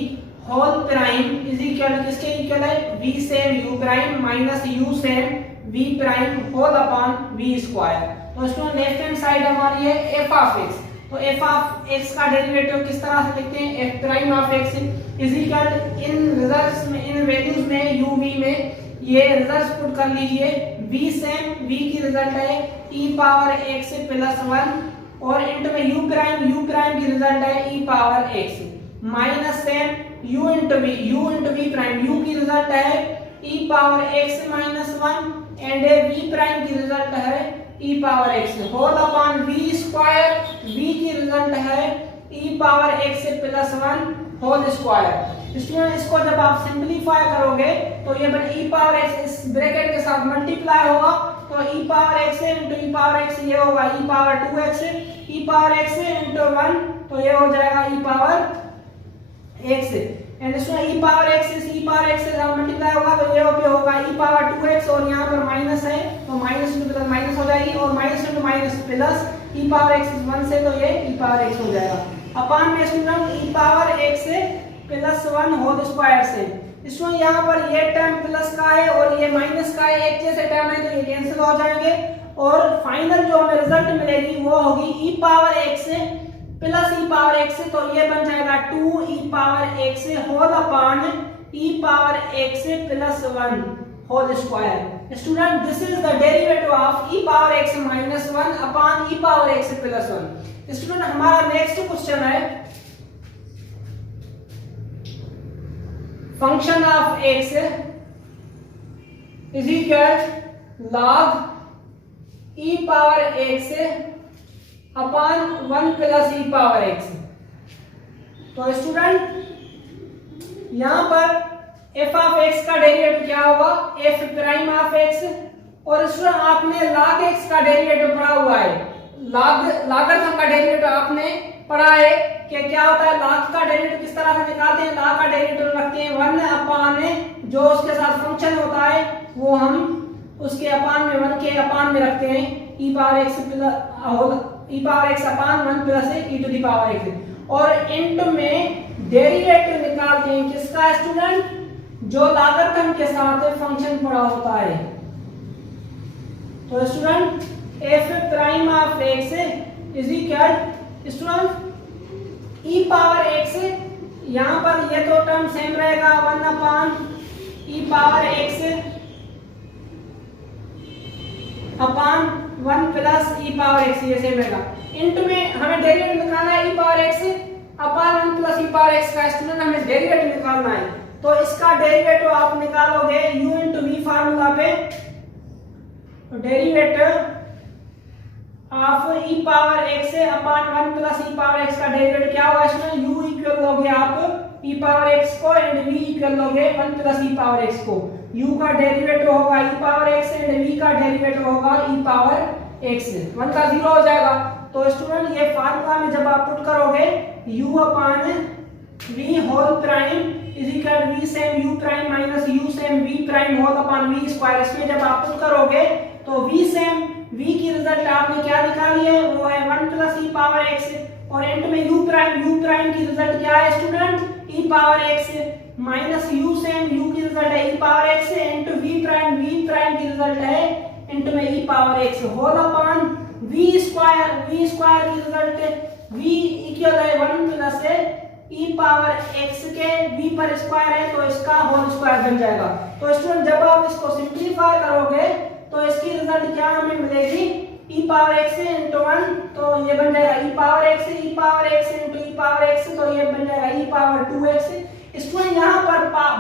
whole prime is equal किसके इक्वल है v same u prime minus u same v prime whole upon v square. तो स्टूडेंट लेफ्ट हैंड साइड हमारी है f ऑफ x, तो f ऑफ x का derivative किस तरह से लिखते हैं f prime of x is equal इन रिजल्ट्स में, इन वैल्यूज में u v में ये रिजल्ट्स पुट कर लीजिए, v सेम v की रिजल्ट है e पावर x प्लस 1 और इनटू में u प्राइम की रिजल्ट है e power x minus same u into v prime, u की रिजल्ट है e power x minus 1 and v prime की रिजल्ट है e power x whole upon v square, v की result है e power x plus 1 whole square. Student इसको जब आप simplify करोगे तो ये बन e पावर x इस ब्रैकेट के साथ मल्टीप्लाई होगा तो e power x into e power x ये होगा e power 2x, e power x into 1 तो ये हो जाएगा e पावर x एंड इसमें e पावर x इस e पावर x से जब मल्टीप्लाई होगा तो ये होगा e पावर 2x और यहाँ पर माइनस है तो माइनस इनटू प्लस माइनस हो जाएगी और minus into minus plus e power x 1 से तो ये e पावर x हो जाएगा अपॉन में student e power x plus 1 whole square से। इसमें यहाँ पर ये टर्म प्लस का है और ये माइनस का है, एक जैसे टर्म है तो ये कैंसिल हो जाएंगे और फाइनल जो हमें रिजल्ट मिलेगी वो होगी e power x plus e power x, तो ये बन जाएगा 2 e power x whole upon e power x plus 1 whole square. Student this is the derivative of e power x minus 1 upon e power x plus 1। Student हमारा next question है function of x is equal log e power x upon 1 plus e power x। तो student यहां पर f of x का derivative क्या होगा f prime of x और student आपने log x का डेरिवेटिव पढ़ा हुआ है, लॉगरिथम का डेरिवेटिव आपने पढ़ा है कि क्या होता है, log का डेरिवेटिव किस तरह से निकालते हैं, log का डेरिवेटिव रखते हैं 1 अपॉन जो उसके साथ फंक्शन होता है वो हम उसके अपॉन में 1 के अपॉन में रखते हैं e power x plus e power x upon 1 plus e to the power x और इनटू में डेरिवेटिव निकालते हैं किसका स्टूडेंट, जो लॉगरिथम के साथ फंक्शन पढ़ा होता है। तो student f prime of x is equal student e power x, यहां पर ये दो टर्म सेम रहेगा 1 अपॉन e पावर x अपान 1 प्लस ई पावर एक्स, ये सेम रहेगा। इंटू में हमें डेरिवेटिव निकालना है ई पावर एक्स अपान 1 प्लस ई पावर एक्स का। स्टूडेंट हमें डेरिवेटिव निकालना है, तो इसका डेरिवेटिव आप निकालोगे u इंटू वी फार्मूला पे। Derivative of E power x upon 1 plus e power x का डेरिवेटिव क्या होगा इसमें, u इक्वल लोगे आप ई पावर एक्स को एंड v इक्वल लोगे 1 प्लस ई पावर एक्स को। u का डेरिवेटिव होगा ई पावर एक्स एंड v का डेरिवेटिव होगा ई पावर एक्स। 1 का 0 हो जाएगा। तो स्टूडेंट ये फार्मूला में जब आप पुट करोगे u upon v whole prime is equal v same u prime minus u same v prime whole upon v square, इसमें जब आप पुट करोगे तो v सेम v की रिजल्ट आपने क्या निकाली है, वो है 1 प्लस ई पावर एक्स और एंड में u प्राइम की रिजल्ट क्या है student, e power x minus u same u की रिजल्ट है e power x into v prime की रिजल्ट है इनटू में e power x whole upon v square की रिजल्ट v इक्वल है 1 प्लस ई पावर x के v पर square है तो इसका होल स्क्वायर बन जाएगा। तो स्टूडेंट जब आप इसको सिंपलीफाई करोगे तो इसकी रिजल्ट क्या हमें मिलेगी, ई पावर x इनटू 1, तो ये बन जाएगा ई पावर x इनटू ई पावर x, तो ये बन जाएगा ई पावर 2x। स्टूडेंट यहाँ पर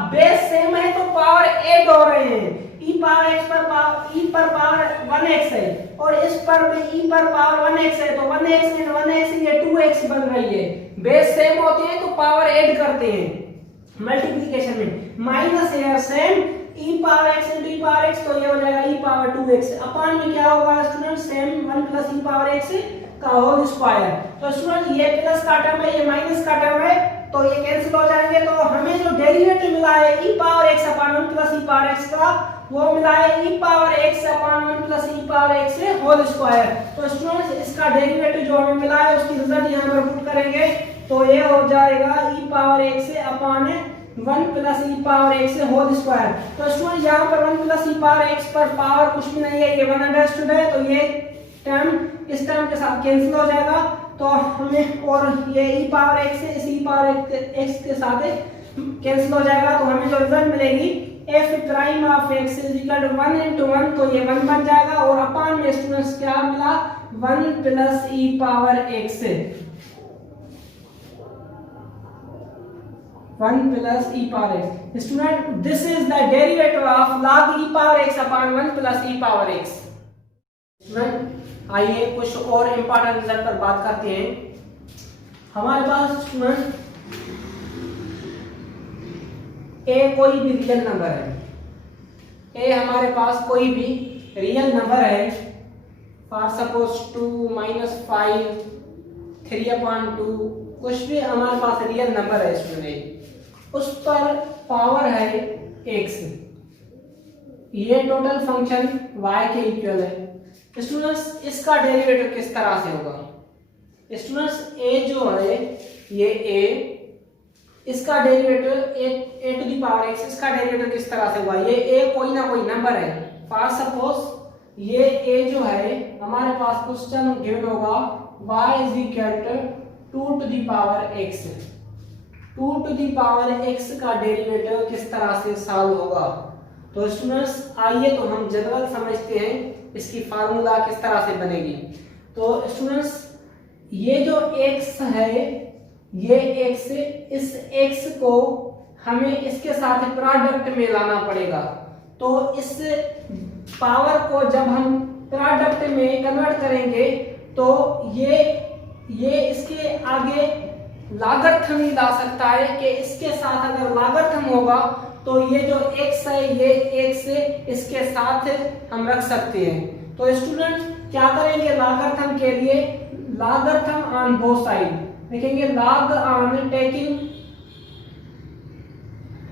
बेस सेम है तो पावर ऐड हो रहे हैं, ई पावर x पर पावर 1x है और इस पर भी ई पर पावर 1x है, तो 1x एंड 1x ये 2x बन रही है। बेस सेम होते हैं तो पावर ऐड करते हैं मल्टीप्लिकेशन में। माइनस है सेम ई पावर x इनटू ई पावर x, तो ये हो जाएगा ई पावर 2x अपान में क्या होगा student, same 1 plus e power x का होल स्क्वायर। तो स्टूडेंट ये प्लस का टर्म है, ये माइनस का टर्म है, तो ये कैंसिल हो जाएंगे। तो हमें जो डेरिवेटिव मिला है ई पावर x अपान 1 प्लस ई पावर x का, वो मिला है ई पावर x अपान 1 plus e power x whole square. तो स्टूडेंट्स इसका डेरिवेटिव जो हमें मिला है उसकी रिजल्ट यहाँ पर पुट करेंगे, तो ये हो जाएगा ई पावर x अपान 1 plus e power x whole square. तो स्टूडेंट यहाँ पर 1 प्लस ई पावर x पर पावर कुछ भी नहीं है, ये 1 अंडरस्टूड है, तो ये टर्म इस टर्म के साथ कैंसिल हो जाएगा। तो हमें और ये ई पावर x से इस ई पावर x के साथ कैंसिल हो जाएगा, तो हमें जो रिजल्ट मिलेगी f prime of x is equal to 1 into 1, तो ये 1 बन जाएगा और अपान में स्टूडेंट्स क्या मिला 1 plus e power x 1 plus e power x। Student, this is the derivative of log e power x upon 1 plus e power x। Student, आइए कुछ और इम्पोर्टेंट रिजल्ट पर बात करते हैं। हमारे पास स्टूडेंट a कोई भी रियल नंबर है, a हमारे पास कोई भी रियल नंबर है, फॉर सपोज 2 -5 3/2 कुछ भी हमारे पास रियल नंबर है स्टूडेंट, उस पर पावर है x, ये टोटल फंक्शन y के इक्वल है। स्टूडेंट्स इसका डेरिवेटिव किस तरह से होगा, स्टूडेंट्स a जो है ये a, इसका derivative a to the power x, इसका डेरिवेटिव किस तरह से होगा, ये a कोई ना कोई नंबर है, फॉर सपोज ये a जो है हमारे पास क्वेश्चन गिवन होगा y is equal to 2 to the power x, 2 to the power x का डेरिवेटिव किस तरह से सॉल्व होगा। तो स्टूडेंट्स आइए तो हम जनरल समझते हैं इसकी फार्मूला किस तरह से बनेगी। तो स्टूडेंट्स ये जो x है, ये x, इस x को हमें इसके साथ प्रोडक्ट में लाना पड़ेगा। तो इस पावर को जब हम प्रोडक्ट में कन्वर्ट करेंगे तो ये इसके आगे लागर्थम ही ला सकता है कि इसके साथ अगर लागर्थम होगा तो ये जो x है ये x इसके साथ हम रख सकते हैं। तो स्टूडेंट क्या करेंगे, लागर्थम के लिए लागर्थम ऑन बोथ साइड लिखेंगे, log on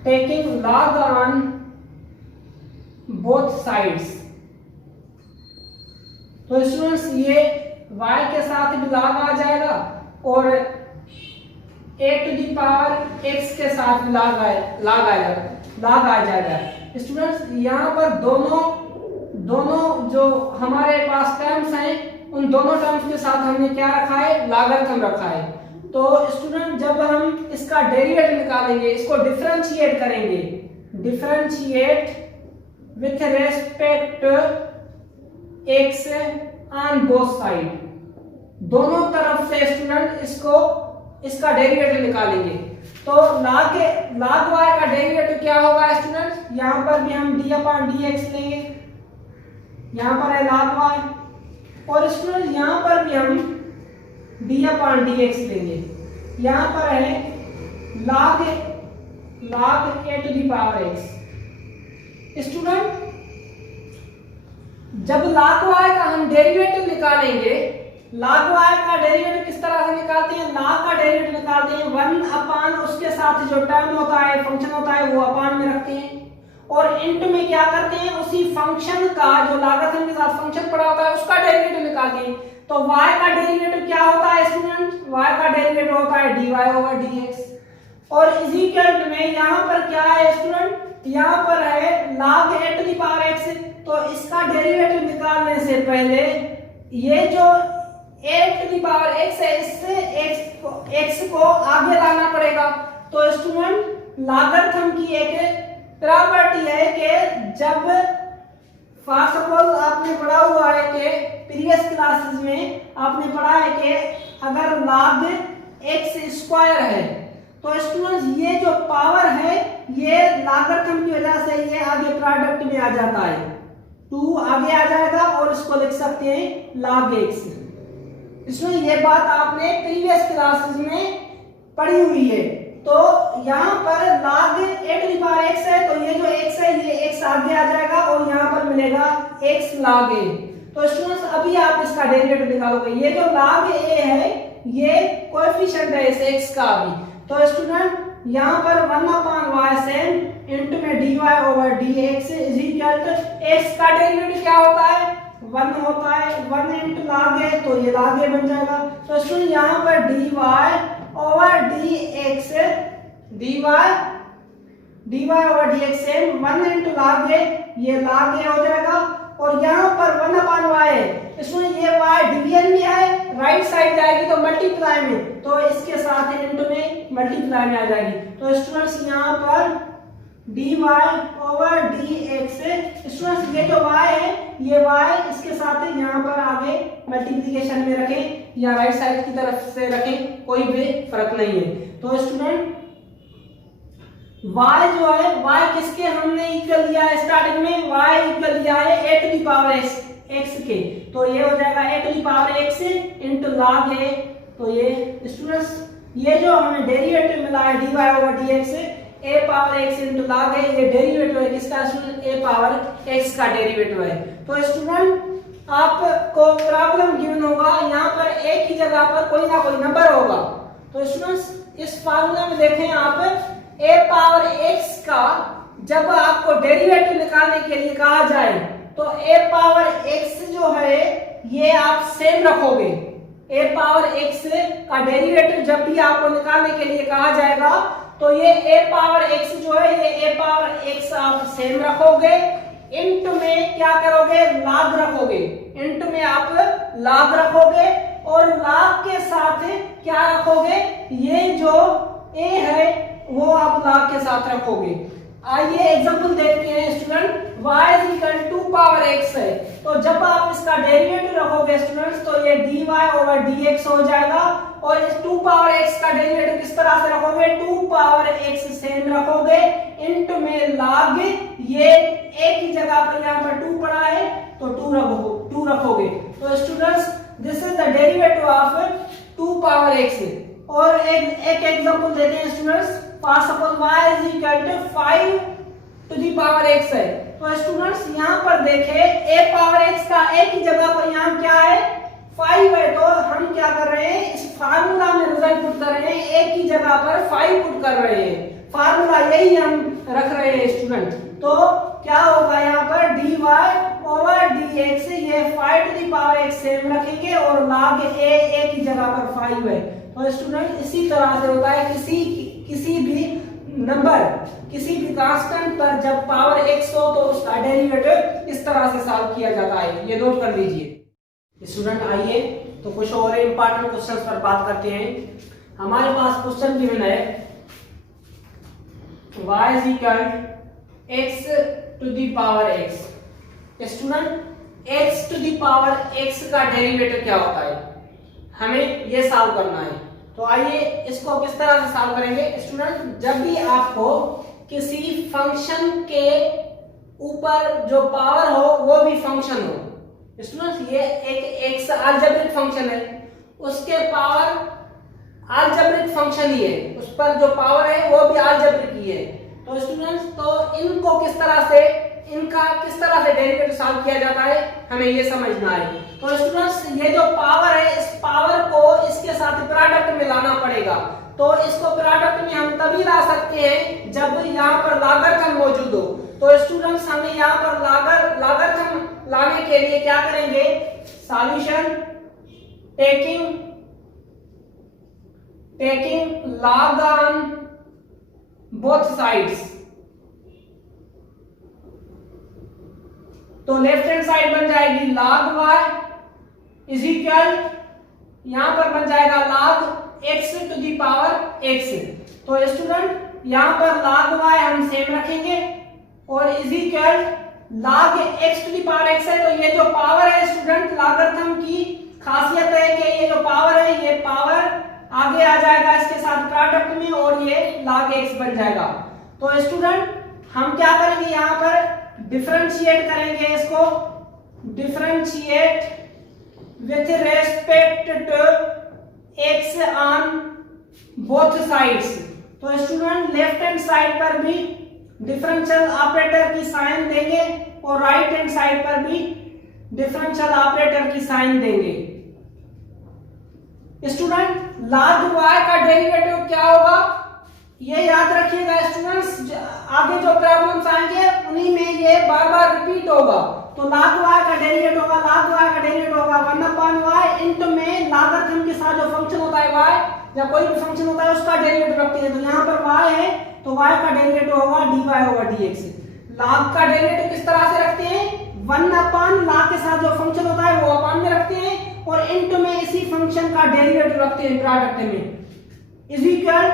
taking log on both sides। तो स्टूडेंट्स ये y के साथ भी log आ जाएगा और a to the power x के साथ भी log आ जाएगा। स्टूडेंट्स यहाँ पर दोनों जो हमारे पास टर्म्स हैं उन दोनों टर्म्स के साथ हमने क्या रखा है, लागर्थम रखा है। तो स्टूडेंट जब हम इसका डेरिवेटिव निकालेंगे, इसको डिफरेंशिएट करेंगे, differentiate with respect x on both side, दोनों तरफ से स्टूडेंट इसका डेरिवेटिव निकालेंगे। तो log y का डेरिवेटिव क्या होगा स्टूडेंट, यहां पर भी हम d/dx लेंगे, यहां पर है log y, और स्टूडेंट यहां पर भी हम d/dx लेंगे, यहां पर है log a to the power x। Student जब log y का हम डेरिवेटिव निकालेंगे, log y का डेरिवेटिव किस तरह से निकालते हैं, log का डेरिवेटिव निकालते हैं 1 उसके साथ जो टर्म होता है, फंक्शन होता है, वो अपान में रखते हैं, और इंट में क्या करते हैं, उसी फंक्शन का जो लागत के साथ फंक्शन पड़ा होता है उसका डेरिवेटिव निकालते हैं। तो y का डेरिवेटिव क्या होता है स्टूडेंट, y का डेरिवेटिव होता है dy/dx, और इज इक्वल में यहाँ पर क्या है स्टूडेंट, यहाँ पर है log a to the power x। तो इसका डेरिवेटिव निकालने से पहले ये जो a to the power x है, इससे x को आगे लाना पड़ेगा। तो स्टूडेंट लॉगरिथम की एक प्रॉपर्टी है कि जब फॉर सपोज आपने पढ़ा हुआ है कि प्रीवियस क्लासेस में आपने पढ़ा है कि अगर log x² है, तो स्टूडेंट्स ये जो पावर है ये लॉगरिथम की वजह से ये आगे प्रोडक्ट में आ जाता है, 2 आगे आ जाएगा और इसको लिख सकते हैं log x। इसमें ये बात आपने प्रीवियस क्लासेस में पढ़ी हुई है। तो यहाँ पर log a to the power x है, तो ये जो x है ये x आगे आ जाएगा और यहाँ पर मिलेगा x log a। तो स्टूडेंट्स अभी आप इसका डेरिवेटिव निकालोगे, ये जो log a है ये कोएफिशिएंट है इस x का भी। तो स्टूडेंट यहाँ पर 1/y सेम इंटू में dy/dx is equal to x का डेरिवेटिव क्या होता है, 1 होता है, 1 इंटू log a, तो ये log a बन जाएगा। तो स्टूडेंट यहाँ पर dy/dx same 1 into log a, ये log a हो जाएगा, और यहाँ पर 1/y है, इसमें ये y डिवीजन में है, राइट साइड जाएगी तो मल्टीप्लाई में, तो इसके साथ इंटू में मल्टीप्लाई में आ जाएगी। तो स्टूडेंट्स यहाँ पर dy/dx, स्टूडेंट्स ये जो y है ये y इसके साथ यहाँ पर आगे मल्टीप्लिकेशन में रखें या राइट साइड की तरफ से रखें, कोई भी फर्क नहीं है। तो स्टूडेंट y जो है y किसके हमने इक्वल लिया है, स्टार्टिंग में y इक्वल लिया है a to the power x के, तो ये हो जाएगा a to the power x into log a। तो ये स्टूडेंट्स ये जो हमें डेरिवेटिव मिला है dy/dx a power x into log a, ये डेरिवेटिव है किसका स्टूडेंट, a पावर x का डेरिवेटिव है। तो स्टूडेंट आपको प्रॉब्लम गिवन होगा, यहाँ पर a की जगह पर कोई ना कोई नंबर होगा। तो स्टूडेंट्स इस फार्मूला में देखें आप, a पावर x का जब आपको डेरिवेटिव निकालने के लिए कहा जाए तो a पावर x जो है ये आप सेम रखोगे, a पावर x का डेरिवेटिव जब भी आपको निकालने के लिए कहा जाएगा तो ये a पावर x जो है ये a पावर x आप सेम रखोगे, इंट में क्या करोगे, log रखोगे, इंट में आप log रखोगे, और log के साथ क्या रखोगे, ये जो a है वो आप log के साथ रखोगे। आइए एग्जांपल देखते हैं student, y is equal to 2 power x है, तो जब आप इसका डेरिवेटिव रखोगे स्टूडेंट्स तो ये dy/dx हो जाएगा, और इस 2 पावर x का डेरिवेटिव किस तरह से रखोगे, 2 पावर x सेम रखोगे, इंटू में log, ये a की जगह पर यहाँ पर 2 पड़ा है तो 2 रखोगे। तो students this is the derivative of 2 power x। और एक एग्जांपल देते हैं students, for suppose y is equal to 5 to the power x है, तो स्टूडेंट्स यहाँ पर देखें a पावर x का a की जगह पर यहाँ क्या है, 5 है, तो हम क्या कर रहे हैं, इस फार्मूला में रिजल्ट पुट कर रहे हैं, a की जगह पर 5 पुट कर रहे हैं, फार्मूला यही हम रख रहे हैं स्टूडेंट। तो क्या होगा यहाँ पर dy/dx, ये 5 to the power x same रखेंगे, और log a की जगह पर 5 है। तो स्टूडेंट इसी तरह से होता है, किसी भी नंबर, किसी भी कांस्टेंट पर जब पावर x हो तो उसका डेरिवेटिव इस तरह से सॉल्व किया जाता है, ये नोट कर लीजिए। स्टूडेंट आइए तो कुछ और इंपॉर्टेंट क्वेश्चंस पर बात करते हैं। हमारे पास क्वेश्चन गिवन है y is equal x to the power x। Student x to the power x का डेरिवेटिव क्या होता है, हमें ये सॉल्व करना है। तो आइए इसको किस तरह से सॉल्व करेंगे स्टूडेंट। जब भी आपको किसी फंक्शन के ऊपर जो पावर हो वो भी फंक्शन हो स्टूडेंट, ये एक x अलजेब्रिक फंक्शन है, उसके पावर अलजेब्रिक फंक्शन ही है, उस पर जो पावर है वो भी अलजेब्रिक ही है। तो स्टूडेंट्स तो इनको किस तरह से, इनका किस तरह से डेरिवेटिव सॉल्व किया जाता है हमें ये समझना है। तो स्टूडेंट्स ये जो पावर है इस पावर को इसके साथ प्रोडक्ट में लाना पड़ेगा। तो इसको प्रोडक्ट में हम तभी ला सकते हैं जब यहाँ पर लॉगरिथम मौजूद हो। तो स्टूडेंट्स हमें यहाँ पर लॉगरिथम लाने के लिए क्या करेंगे, solution taking log on both sides। तो लेफ्ट हैंड साइड बन जाएगी log y इज इक्वल, यहां पर बन जाएगा log x to the power x। तो स्टूडेंट यहां पर log y हम सेम रखेंगे और is equal log x to the power x है। तो ये जो पावर है स्टूडेंट, लॉगरिथम की खासियत है कि ये जो पावर है ये पावर आगे आ जाएगा इसके साथ प्रोडक्ट में और ये log x बन जाएगा। तो स्टूडेंट हम क्या करेंगे, यहाँ पर डिफरेंशिएट करेंगे, इसको differentiate with respect to x on both sides. तो स्टूडेंट लेफ्ट हैंड साइड पर भी डिफरेंशियल ऑपरेटर की साइन देंगे और राइट हैंड साइड पर भी डिफरेंशियल ऑपरेटर की साइन देंगे। स्टूडेंट log y का डेरिवेटिव क्या होगा ये याद रखिएगा स्टूडेंट्स, आगे जो प्रॉब्लम्स आएंगे उन्हीं में ये बार बार रिपीट होगा। तो log y का डेरिवेटिव होगा, log y का डेरिवेटिव होगा 1/y इनटू में लॉगरिथम के साथ जो फंक्शन होता है y, या कोई भी फंक्शन होता है उसका डेरिवेटिव रखते हैं। तो यहाँ पर y है तो y का डेरिवेटिव होगा dy/dx। log का डेरिवेटिव किस तरह से रखते हैं, 1/log के साथ जो फंक्शन होता है वो अपॉन में रखते हैं और इनटू में इसी फंक्शन का डेरिवेटिव रखते हैं प्रोडक्ट में, is equal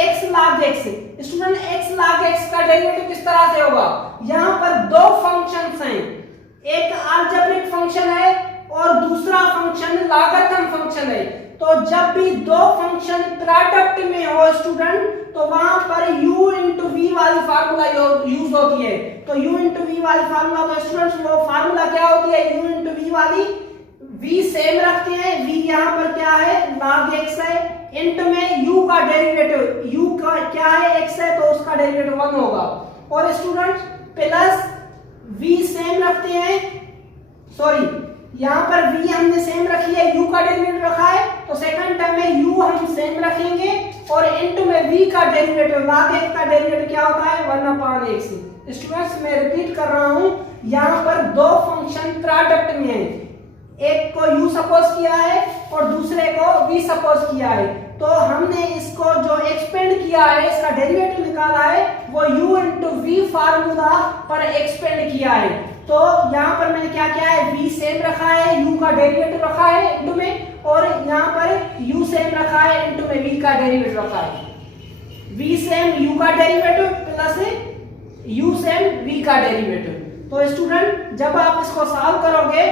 x log x। Student x log x का डेरिवेटिव किस तरह से होगा, यहाँ पर दो फंक्शंस हैं, एक अलजेब्रिक फंक्शन है और दूसरा फंक्शन लॉगरिथम फंक्शन है। तो जब भी दो फंक्शन प्रोडक्ट में हो स्टूडेंट तो वहां पर u इंटू v वाली फार्मूला यूज होती है। तो u इंटू v वाली फार्मूला, तो स्टूडेंट्स वो फार्मूला क्या होती है, u इंटू v वाली, v सेम रखते हैं, v यहाँ पर क्या है log x है, इंट में u का डेरिवेटिव, u का क्या है x है तो उसका डेरिवेटिव 1 होगा। और स्टूडेंट्स प्लस v सेम रखते हैं, सॉरी यहाँ पर v हमने सेम रखी है, u का डेरिवेटिव रखा है तो सेकंड टर्म में u हम सेम रखेंगे और इंटू में v का डेरिवेटिव, log x का डेरिवेटिव क्या होता है 1/x। स्टूडेंट्स मैं रिपीट कर रहा हूं, यहाँ पर दो फंक्शन प्रोडक्ट में है, एक को u सपोज किया है और दूसरे को v सपोज किया है। तो हमने इसको जो एक्सपेंड किया है, इसका डेरिवेटिव निकाला है, वो u इंटू v फार्मूला पर एक्सपेंड किया है। तो यहाँ पर मैंने क्या किया है, v सेम रखा है, u का डेरिवेटिव रखा है इंटू में, और यहाँ पर u सेम रखा है इंटू में v का डेरिवेटिव रखा है। v सेम u का derivative plus u same v का डेरिवेटिव। तो स्टूडेंट जब आप इसको सॉल्व करोगे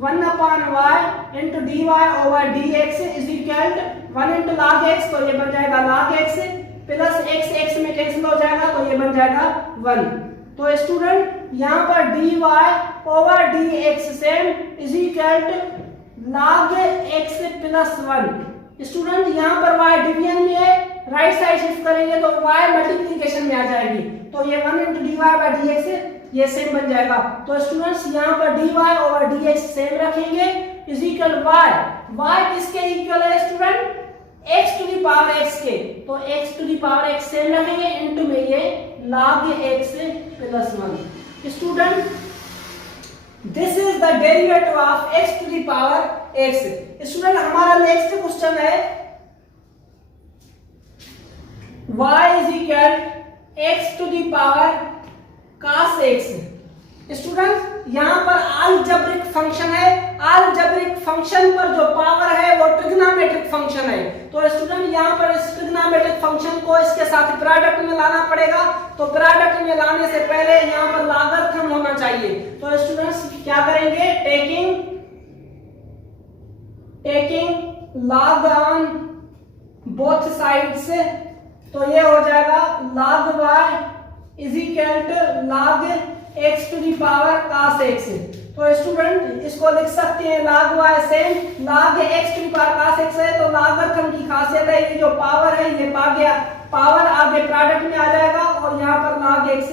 1/y into dy over dx is equal 1 into log x, तो ये बन जाएगा log x plus x x में कैंसिल हो जाएगा तो ये बन जाएगा 1। तो स्टूडेंट यहाँ पर dy over dx same is equal log x plus 1। Student यहाँ पर y डिवीजन में है, राइट साइड शिफ्ट करेंगे तो y मल्टीप्लिकेशन में आ जाएगी, तो ये 1 इंटू dy बाय dx ये सेम बन जाएगा। तो स्टूडेंट्स यहाँ पर dy ओवर dx सेम रखेंगे इज इक्वल y किसके इक्वल है student, x to the power x के, तो x to the power x same रखेंगे इनटू में ये log x plus 1। Student this is the derivative of x to the power x। Student हमारा next question है y is equal x to the power cos x। Student यहाँ पर algebraic function है, algebraic function पर जो power है वो trigonometric function है। तो स्टूडेंट यहाँ पर इस ट्रिग्नोमेट्रिक फंक्शन को इसके साथ प्रोडक्ट में लाना पड़ेगा। तो प्रोडक्ट में लाने से पहले यहाँ पर लॉगरिथम होना चाहिए। तो स्टूडेंट्स क्या करेंगे, taking log on both sides, तो ये हो जाएगा log y is equal to log x to the power cos x। तो स्टूडेंट इसको लिख सकते हैं log y same log x to the power cos x है। तो लॉगरिथम की खासियत है, ये जो पावर है ये पावर आगे प्रोडक्ट में आ जाएगा और यहाँ पर log x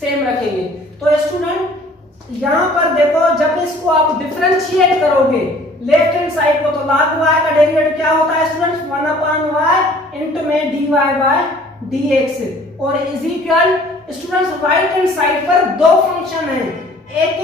सेम रखेंगे। तो स्टूडेंट यहाँ पर देखो, जब इसको आप डिफरेंशिएट करोगे लेफ्ट हैंड साइड को, तो log y का डेरिवेटिव क्या होता है स्टूडेंट्स, 1/y इनटू में dy बाय dx और is equal students right hand side पर दो फंक्शन है, एक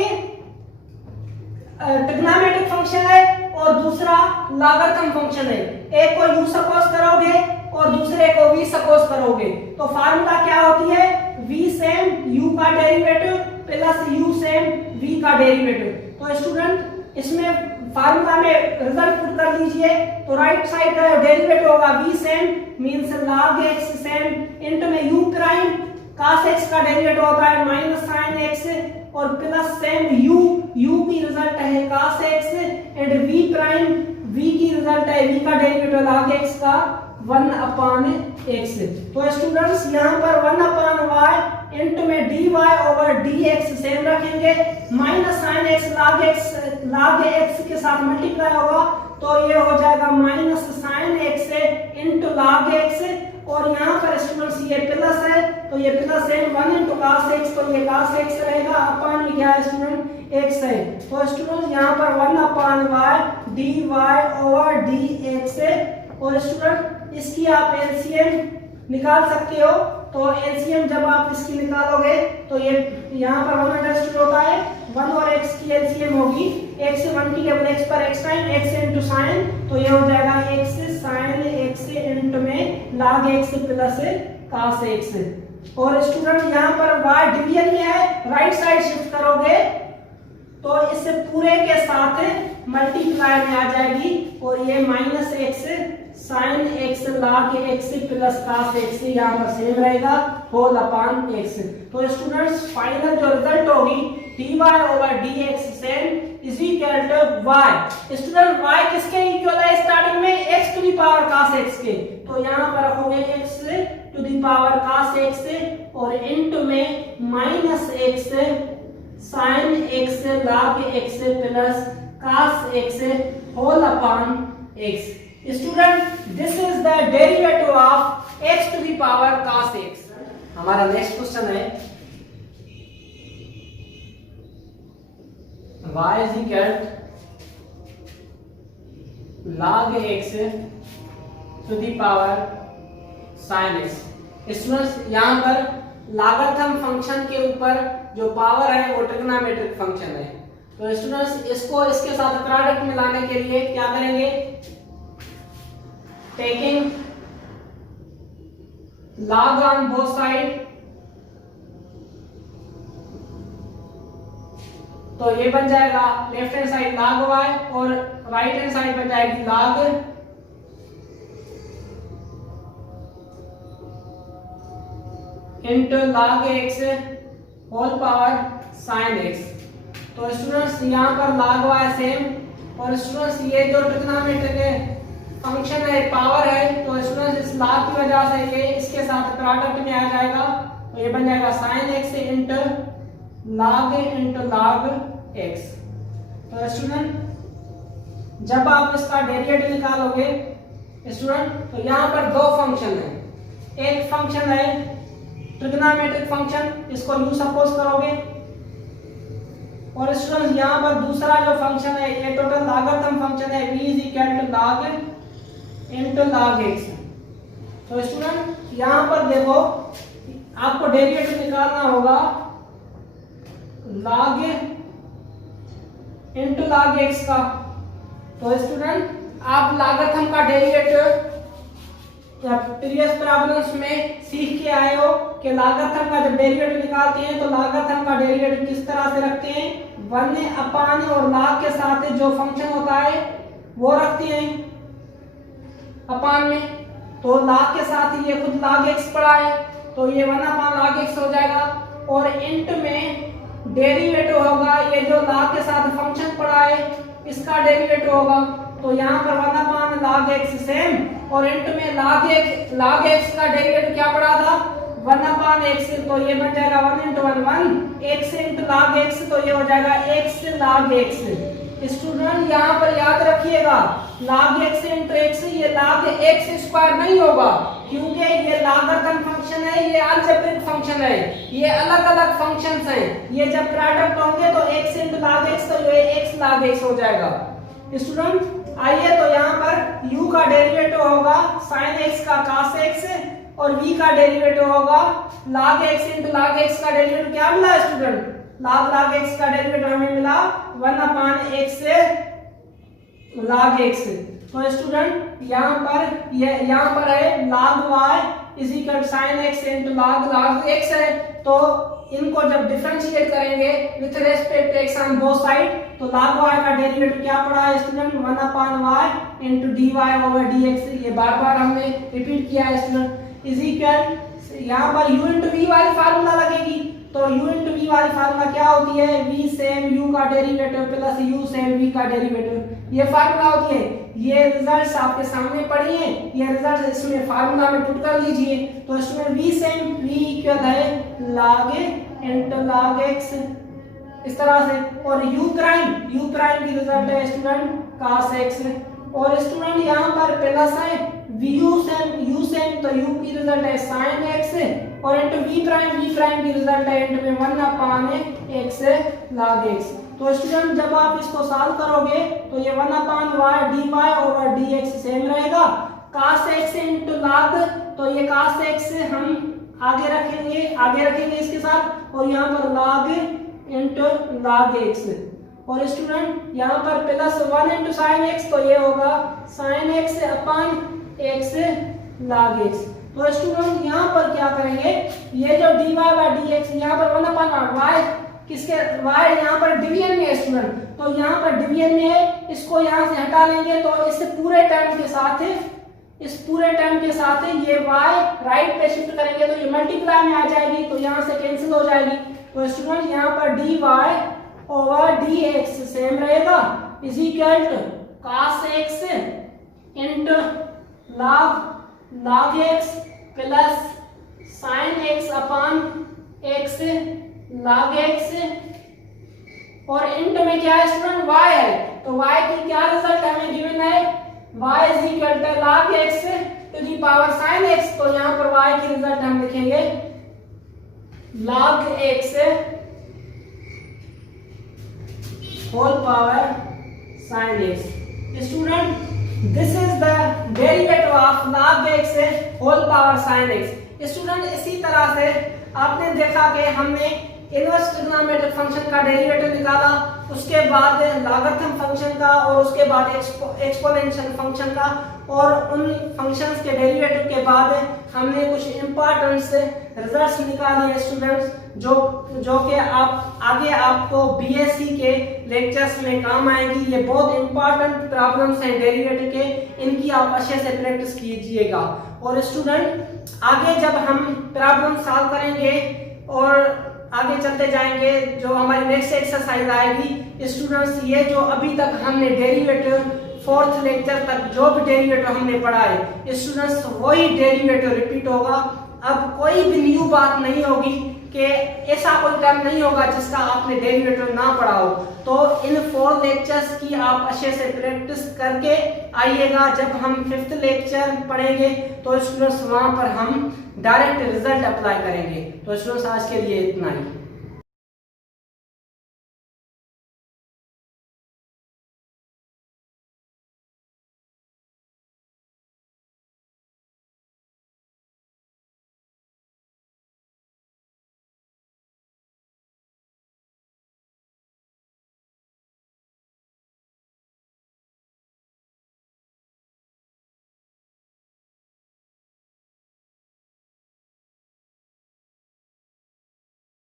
ट्रिग्नोमेट्रिक फंक्शन है और दूसरा लॉगरिथम फंक्शन है। एक को u सपोज करोगे और दूसरे को v सपोज करोगे। तो फार्मूला क्या होती है, v सेम u का derivative plus u same v का डेरिवेटिव। तो स्टूडेंट इसमें फार्मूला में रिजल्ट पुट कर लीजिए। तो राइट साइड का डेरिवेटिव होगा v same means log x same into में u प्राइम cos x का डेरिवेटिव होता है माइनस sin x और प्लस सेम u की रिजल्ट है cos x and v prime v की रिजल्ट है v का डेरिवेटिव log x का 1/x। तो स्टूडेंट्स यहाँ पर 1/y इनटू में dy ओवर dx सेम रखेंगे, minus sin x log x के साथ मल्टीप्लाई होगा तो ये हो जाएगा minus sin x into log x और यहाँ पर स्टूडेंट्स ये प्लस है तो ये प्लस है 1 इनटू cos x, तो ये cos x रहेगा, अपॉन में क्या है स्टूडेंट x है। तो स्टूडेंट्स यहाँ पर 1/y dy ओवर dx है और स्टूडेंट इसकी आप एलसीएम निकाल सकते हो। तो एलसीएम जब आप इसकी निकालोगे तो ये यहाँ पर 1 अंडरस्टूड होता है 1 और x की एलसीएम होगी, x 1 की टेबल x पर x time x into sin, तो ये हो जाएगा x sin x इनटू में log x plus cos x। और स्टूडेंट यहाँ पर y डिवीजन में है, राइट साइड शिफ्ट करोगे तो इससे पूरे के साथ मल्टीप्लाई में आ जाएगी और ये minus x sin x log x plus cos x यहाँ पर सेम रहेगा होल अपॉन x। तो स्टूडेंट्स फाइनल जो रिजल्ट होगी dy over dx same is equal to y। Student y किसके इक्वल है स्टार्टिंग में, x to the power cos x के। तो यहाँ पर रखोगे x to the power cos x और इनटू में minus x sin x log x plus cos x whole upon x। Student this is the derivative of x to the power cos x। हमारा next question है y is equal log x to the power sin x। Students यहाँ पर logarithm function के ऊपर जो power है वो trigonometric function है। तो स्टूडेंट्स इसको इसके साथ प्रोडक्ट में लाने के लिए क्या करेंगे, taking log on both side, तो ये बन जाएगा left hand side log y और राइट हैंड साइड बन जाएगी log into log x whole power sin x। तो स्टूडेंट्स यहाँ पर log y सेम और स्टूडेंट्स ये जो ट्रिग्नोमेट्रिक फंक्शन है पावर है, तो स्टूडेंट्स इस log की वजह से ये इसके साथ प्रोडक्ट में आ जाएगा तो ये बन जाएगा sin x into log x। तो स्टूडेंट जब आप इसका डेरिवेटिव निकालोगे स्टूडेंट तो यहाँ पर दो फंक्शन है, एक फंक्शन है ट्रिग्नोमेट्रिक फंक्शन, इसको u सपोज करोगे और स्टूडेंट यहाँ पर दूसरा जो फंक्शन है ये टोटल लॉगरिथम फंक्शन है v is equal to log into log x। तो स्टूडेंट यहाँ पर देखो आपको डेरिवेटिव निकालना होगा log इनटू log x का। तो स्टूडेंट आप लॉगरिथम का डेरिवेटिव प्रीवियस प्रॉब्लम्स में सीख के आए हो कि लॉगरिथम का जब डेरिवेटिव निकालते हैं तो लॉगरिथम का डेरिवेटिव किस तरह से रखते हैं, 1 अपान और log के साथ जो फंक्शन होता है वो रखते हैं अपान में। तो log के साथ ये खुद log x पड़ा है तो ये 1 अपान log x हो जाएगा, और इंट में डेरिवेटिव होगा ये जो log के साथ फंक्शन पड़ा है इसका डेरिवेटिव होगा। तो यहाँ पर 1 अपान log x सेम, और इंट में log x का डेरिवेटिव क्या पड़ा था, 1 अपान x, तो ये बन जाएगा 1 into 1 1 x into log x, तो ये हो जाएगा x log x। स्टूडेंट यहाँ पर याद रखिएगा log x into x ये log x स्क्वायर नहीं होगा, क्योंकि ये लॉगरिथम फंक्शन है, ये अलजेब्रिक फंक्शन है, ये अलग अलग फंक्शंस हैं। ये जब प्रोडक्ट होंगे तो x into log x, तो ये x log x हो जाएगा। स्टूडेंट आइए, तो यहाँ पर u का डेरिवेटिव होगा sin x का cos x, और v का डेरिवेटिव होगा log x into log x का डेरिवेटिव क्या मिला स्टूडेंट, log x का डेरिवेटिव हमें मिला 1 अपान x से log x। तो स्टूडेंट यहाँ पर है log y is equal sin x into log x है, तो इनको जब डिफरेंशिएट करेंगे with respect x on both side, तो log y का डेरिवेटिव क्या पड़ा है स्टूडेंट, 1 अपान y into dy over dx। ये बार बार हमने रिपीट किया है स्टूडेंट। इज इक्वल यहाँ पर u into v वाली फार्मूला लगेगी, तो u into v वाली फार्मूला क्या होती है, v सेम u का derivative plus u same v का डेरिवेटिव, ये फार्मूला होती है। ये रिजल्ट्स आपके सामने पड़ी हैं, ये रिजल्ट्स इसमें फार्मूला में पुट कर लीजिए। तो इसमें v सेम v इक्वल है log into log x इस तरह से, और u प्राइम की रिजल्ट है स्टूडेंट cos x, और स्टूडेंट यहाँ पर प्लस है u सेम तो u की रिजल्ट है sin x, और इंटू v प्राइम की रिजल्ट है इंटू में 1 अपान x log x। तो स्टूडेंट जब आप इसको सॉल्व करोगे तो ये 1 अपान y dy over dx same रहेगा, cos x इंटू log, तो ये cos x हम आगे रखेंगे इसके साथ, और यहाँ पर log इंटू log x, और स्टूडेंट यहाँ पर प्लस 1 इंटू sin x, तो ये होगा sin x upon x log x। तो स्टूडेंट यहाँ पर क्या करेंगे, ये जो dy बाय dx यहाँ पर 1 अपान y किसके y यहाँ पर डिवीजन में है स्टूडेंट, तो यहाँ पर डिवीजन में है, इसको यहाँ से हटा लेंगे तो इस पूरे टर्म के साथ ये y राइट पे शिफ्ट करेंगे तो ये मल्टीप्लाई में आ जाएगी, तो यहाँ से कैंसिल हो जाएगी। तो स्टूडेंट यहाँ पर dy ओवर dx सेम रहेगा is equal to cos x into log x plus sin x upon x log x, और इंट में क्या है स्टूडेंट y है, तो y की क्या रिजल्ट हमें गिवन है, y is equal to log x to the power sin x, तो यहाँ पर y की रिजल्ट हम लिखेंगे log x whole power sin x। Student this is the derivative of log x whole power sin x। Student इसी तरह से आपने देखा कि हमने इनवर्स ट्रिग्नोमेट्रिक फंक्शन का डेरिवेटिव निकाला, उसके बाद लॉगरिथम फंक्शन का, और उसके बाद एक्सपोनेंशियल फंक्शन का, और उन फंक्शंस के डेरिवेटिव के बाद हमने कुछ इंपॉर्टेंट रिजल्ट्स निकाले स्टूडेंट्स, जो कि आप आगे आपको बीएससी के लेक्चर्स में काम आएंगी। ये बहुत इंपॉर्टेंट प्रॉब्लम्स हैं डेरिवेटिव के, इनकी आप अच्छे से प्रैक्टिस कीजिएगा। और स्टूडेंट आगे जब हम प्रॉब्लम सॉल्व करेंगे और आगे चलते जाएंगे, जो हमारी नेक्स्ट एक्सरसाइज आएगी स्टूडेंट्स, ये जो अभी तक हमने डेरिवेटिव 4th लेक्चर तक जो भी डेरिवेटिव हमने पढ़ा है स्टूडेंट्स, वही डेरिवेटिव रिपीट होगा। अब कोई भी न्यू बात नहीं होगी कि ऐसा कोई टर्म नहीं होगा जिसका आपने डेरिवेटिव ना पढ़ा हो। तो इन 4 लेक्चर्स की आप अच्छे से प्रैक्टिस करके आइएगा। जब हम 5th लेक्चर पढ़ेंगे तो स्टूडेंट्स वहां पर हम डायरेक्ट रिजल्ट अप्लाई करेंगे। तो स्टूडेंट्स आज के लिए इतना ही।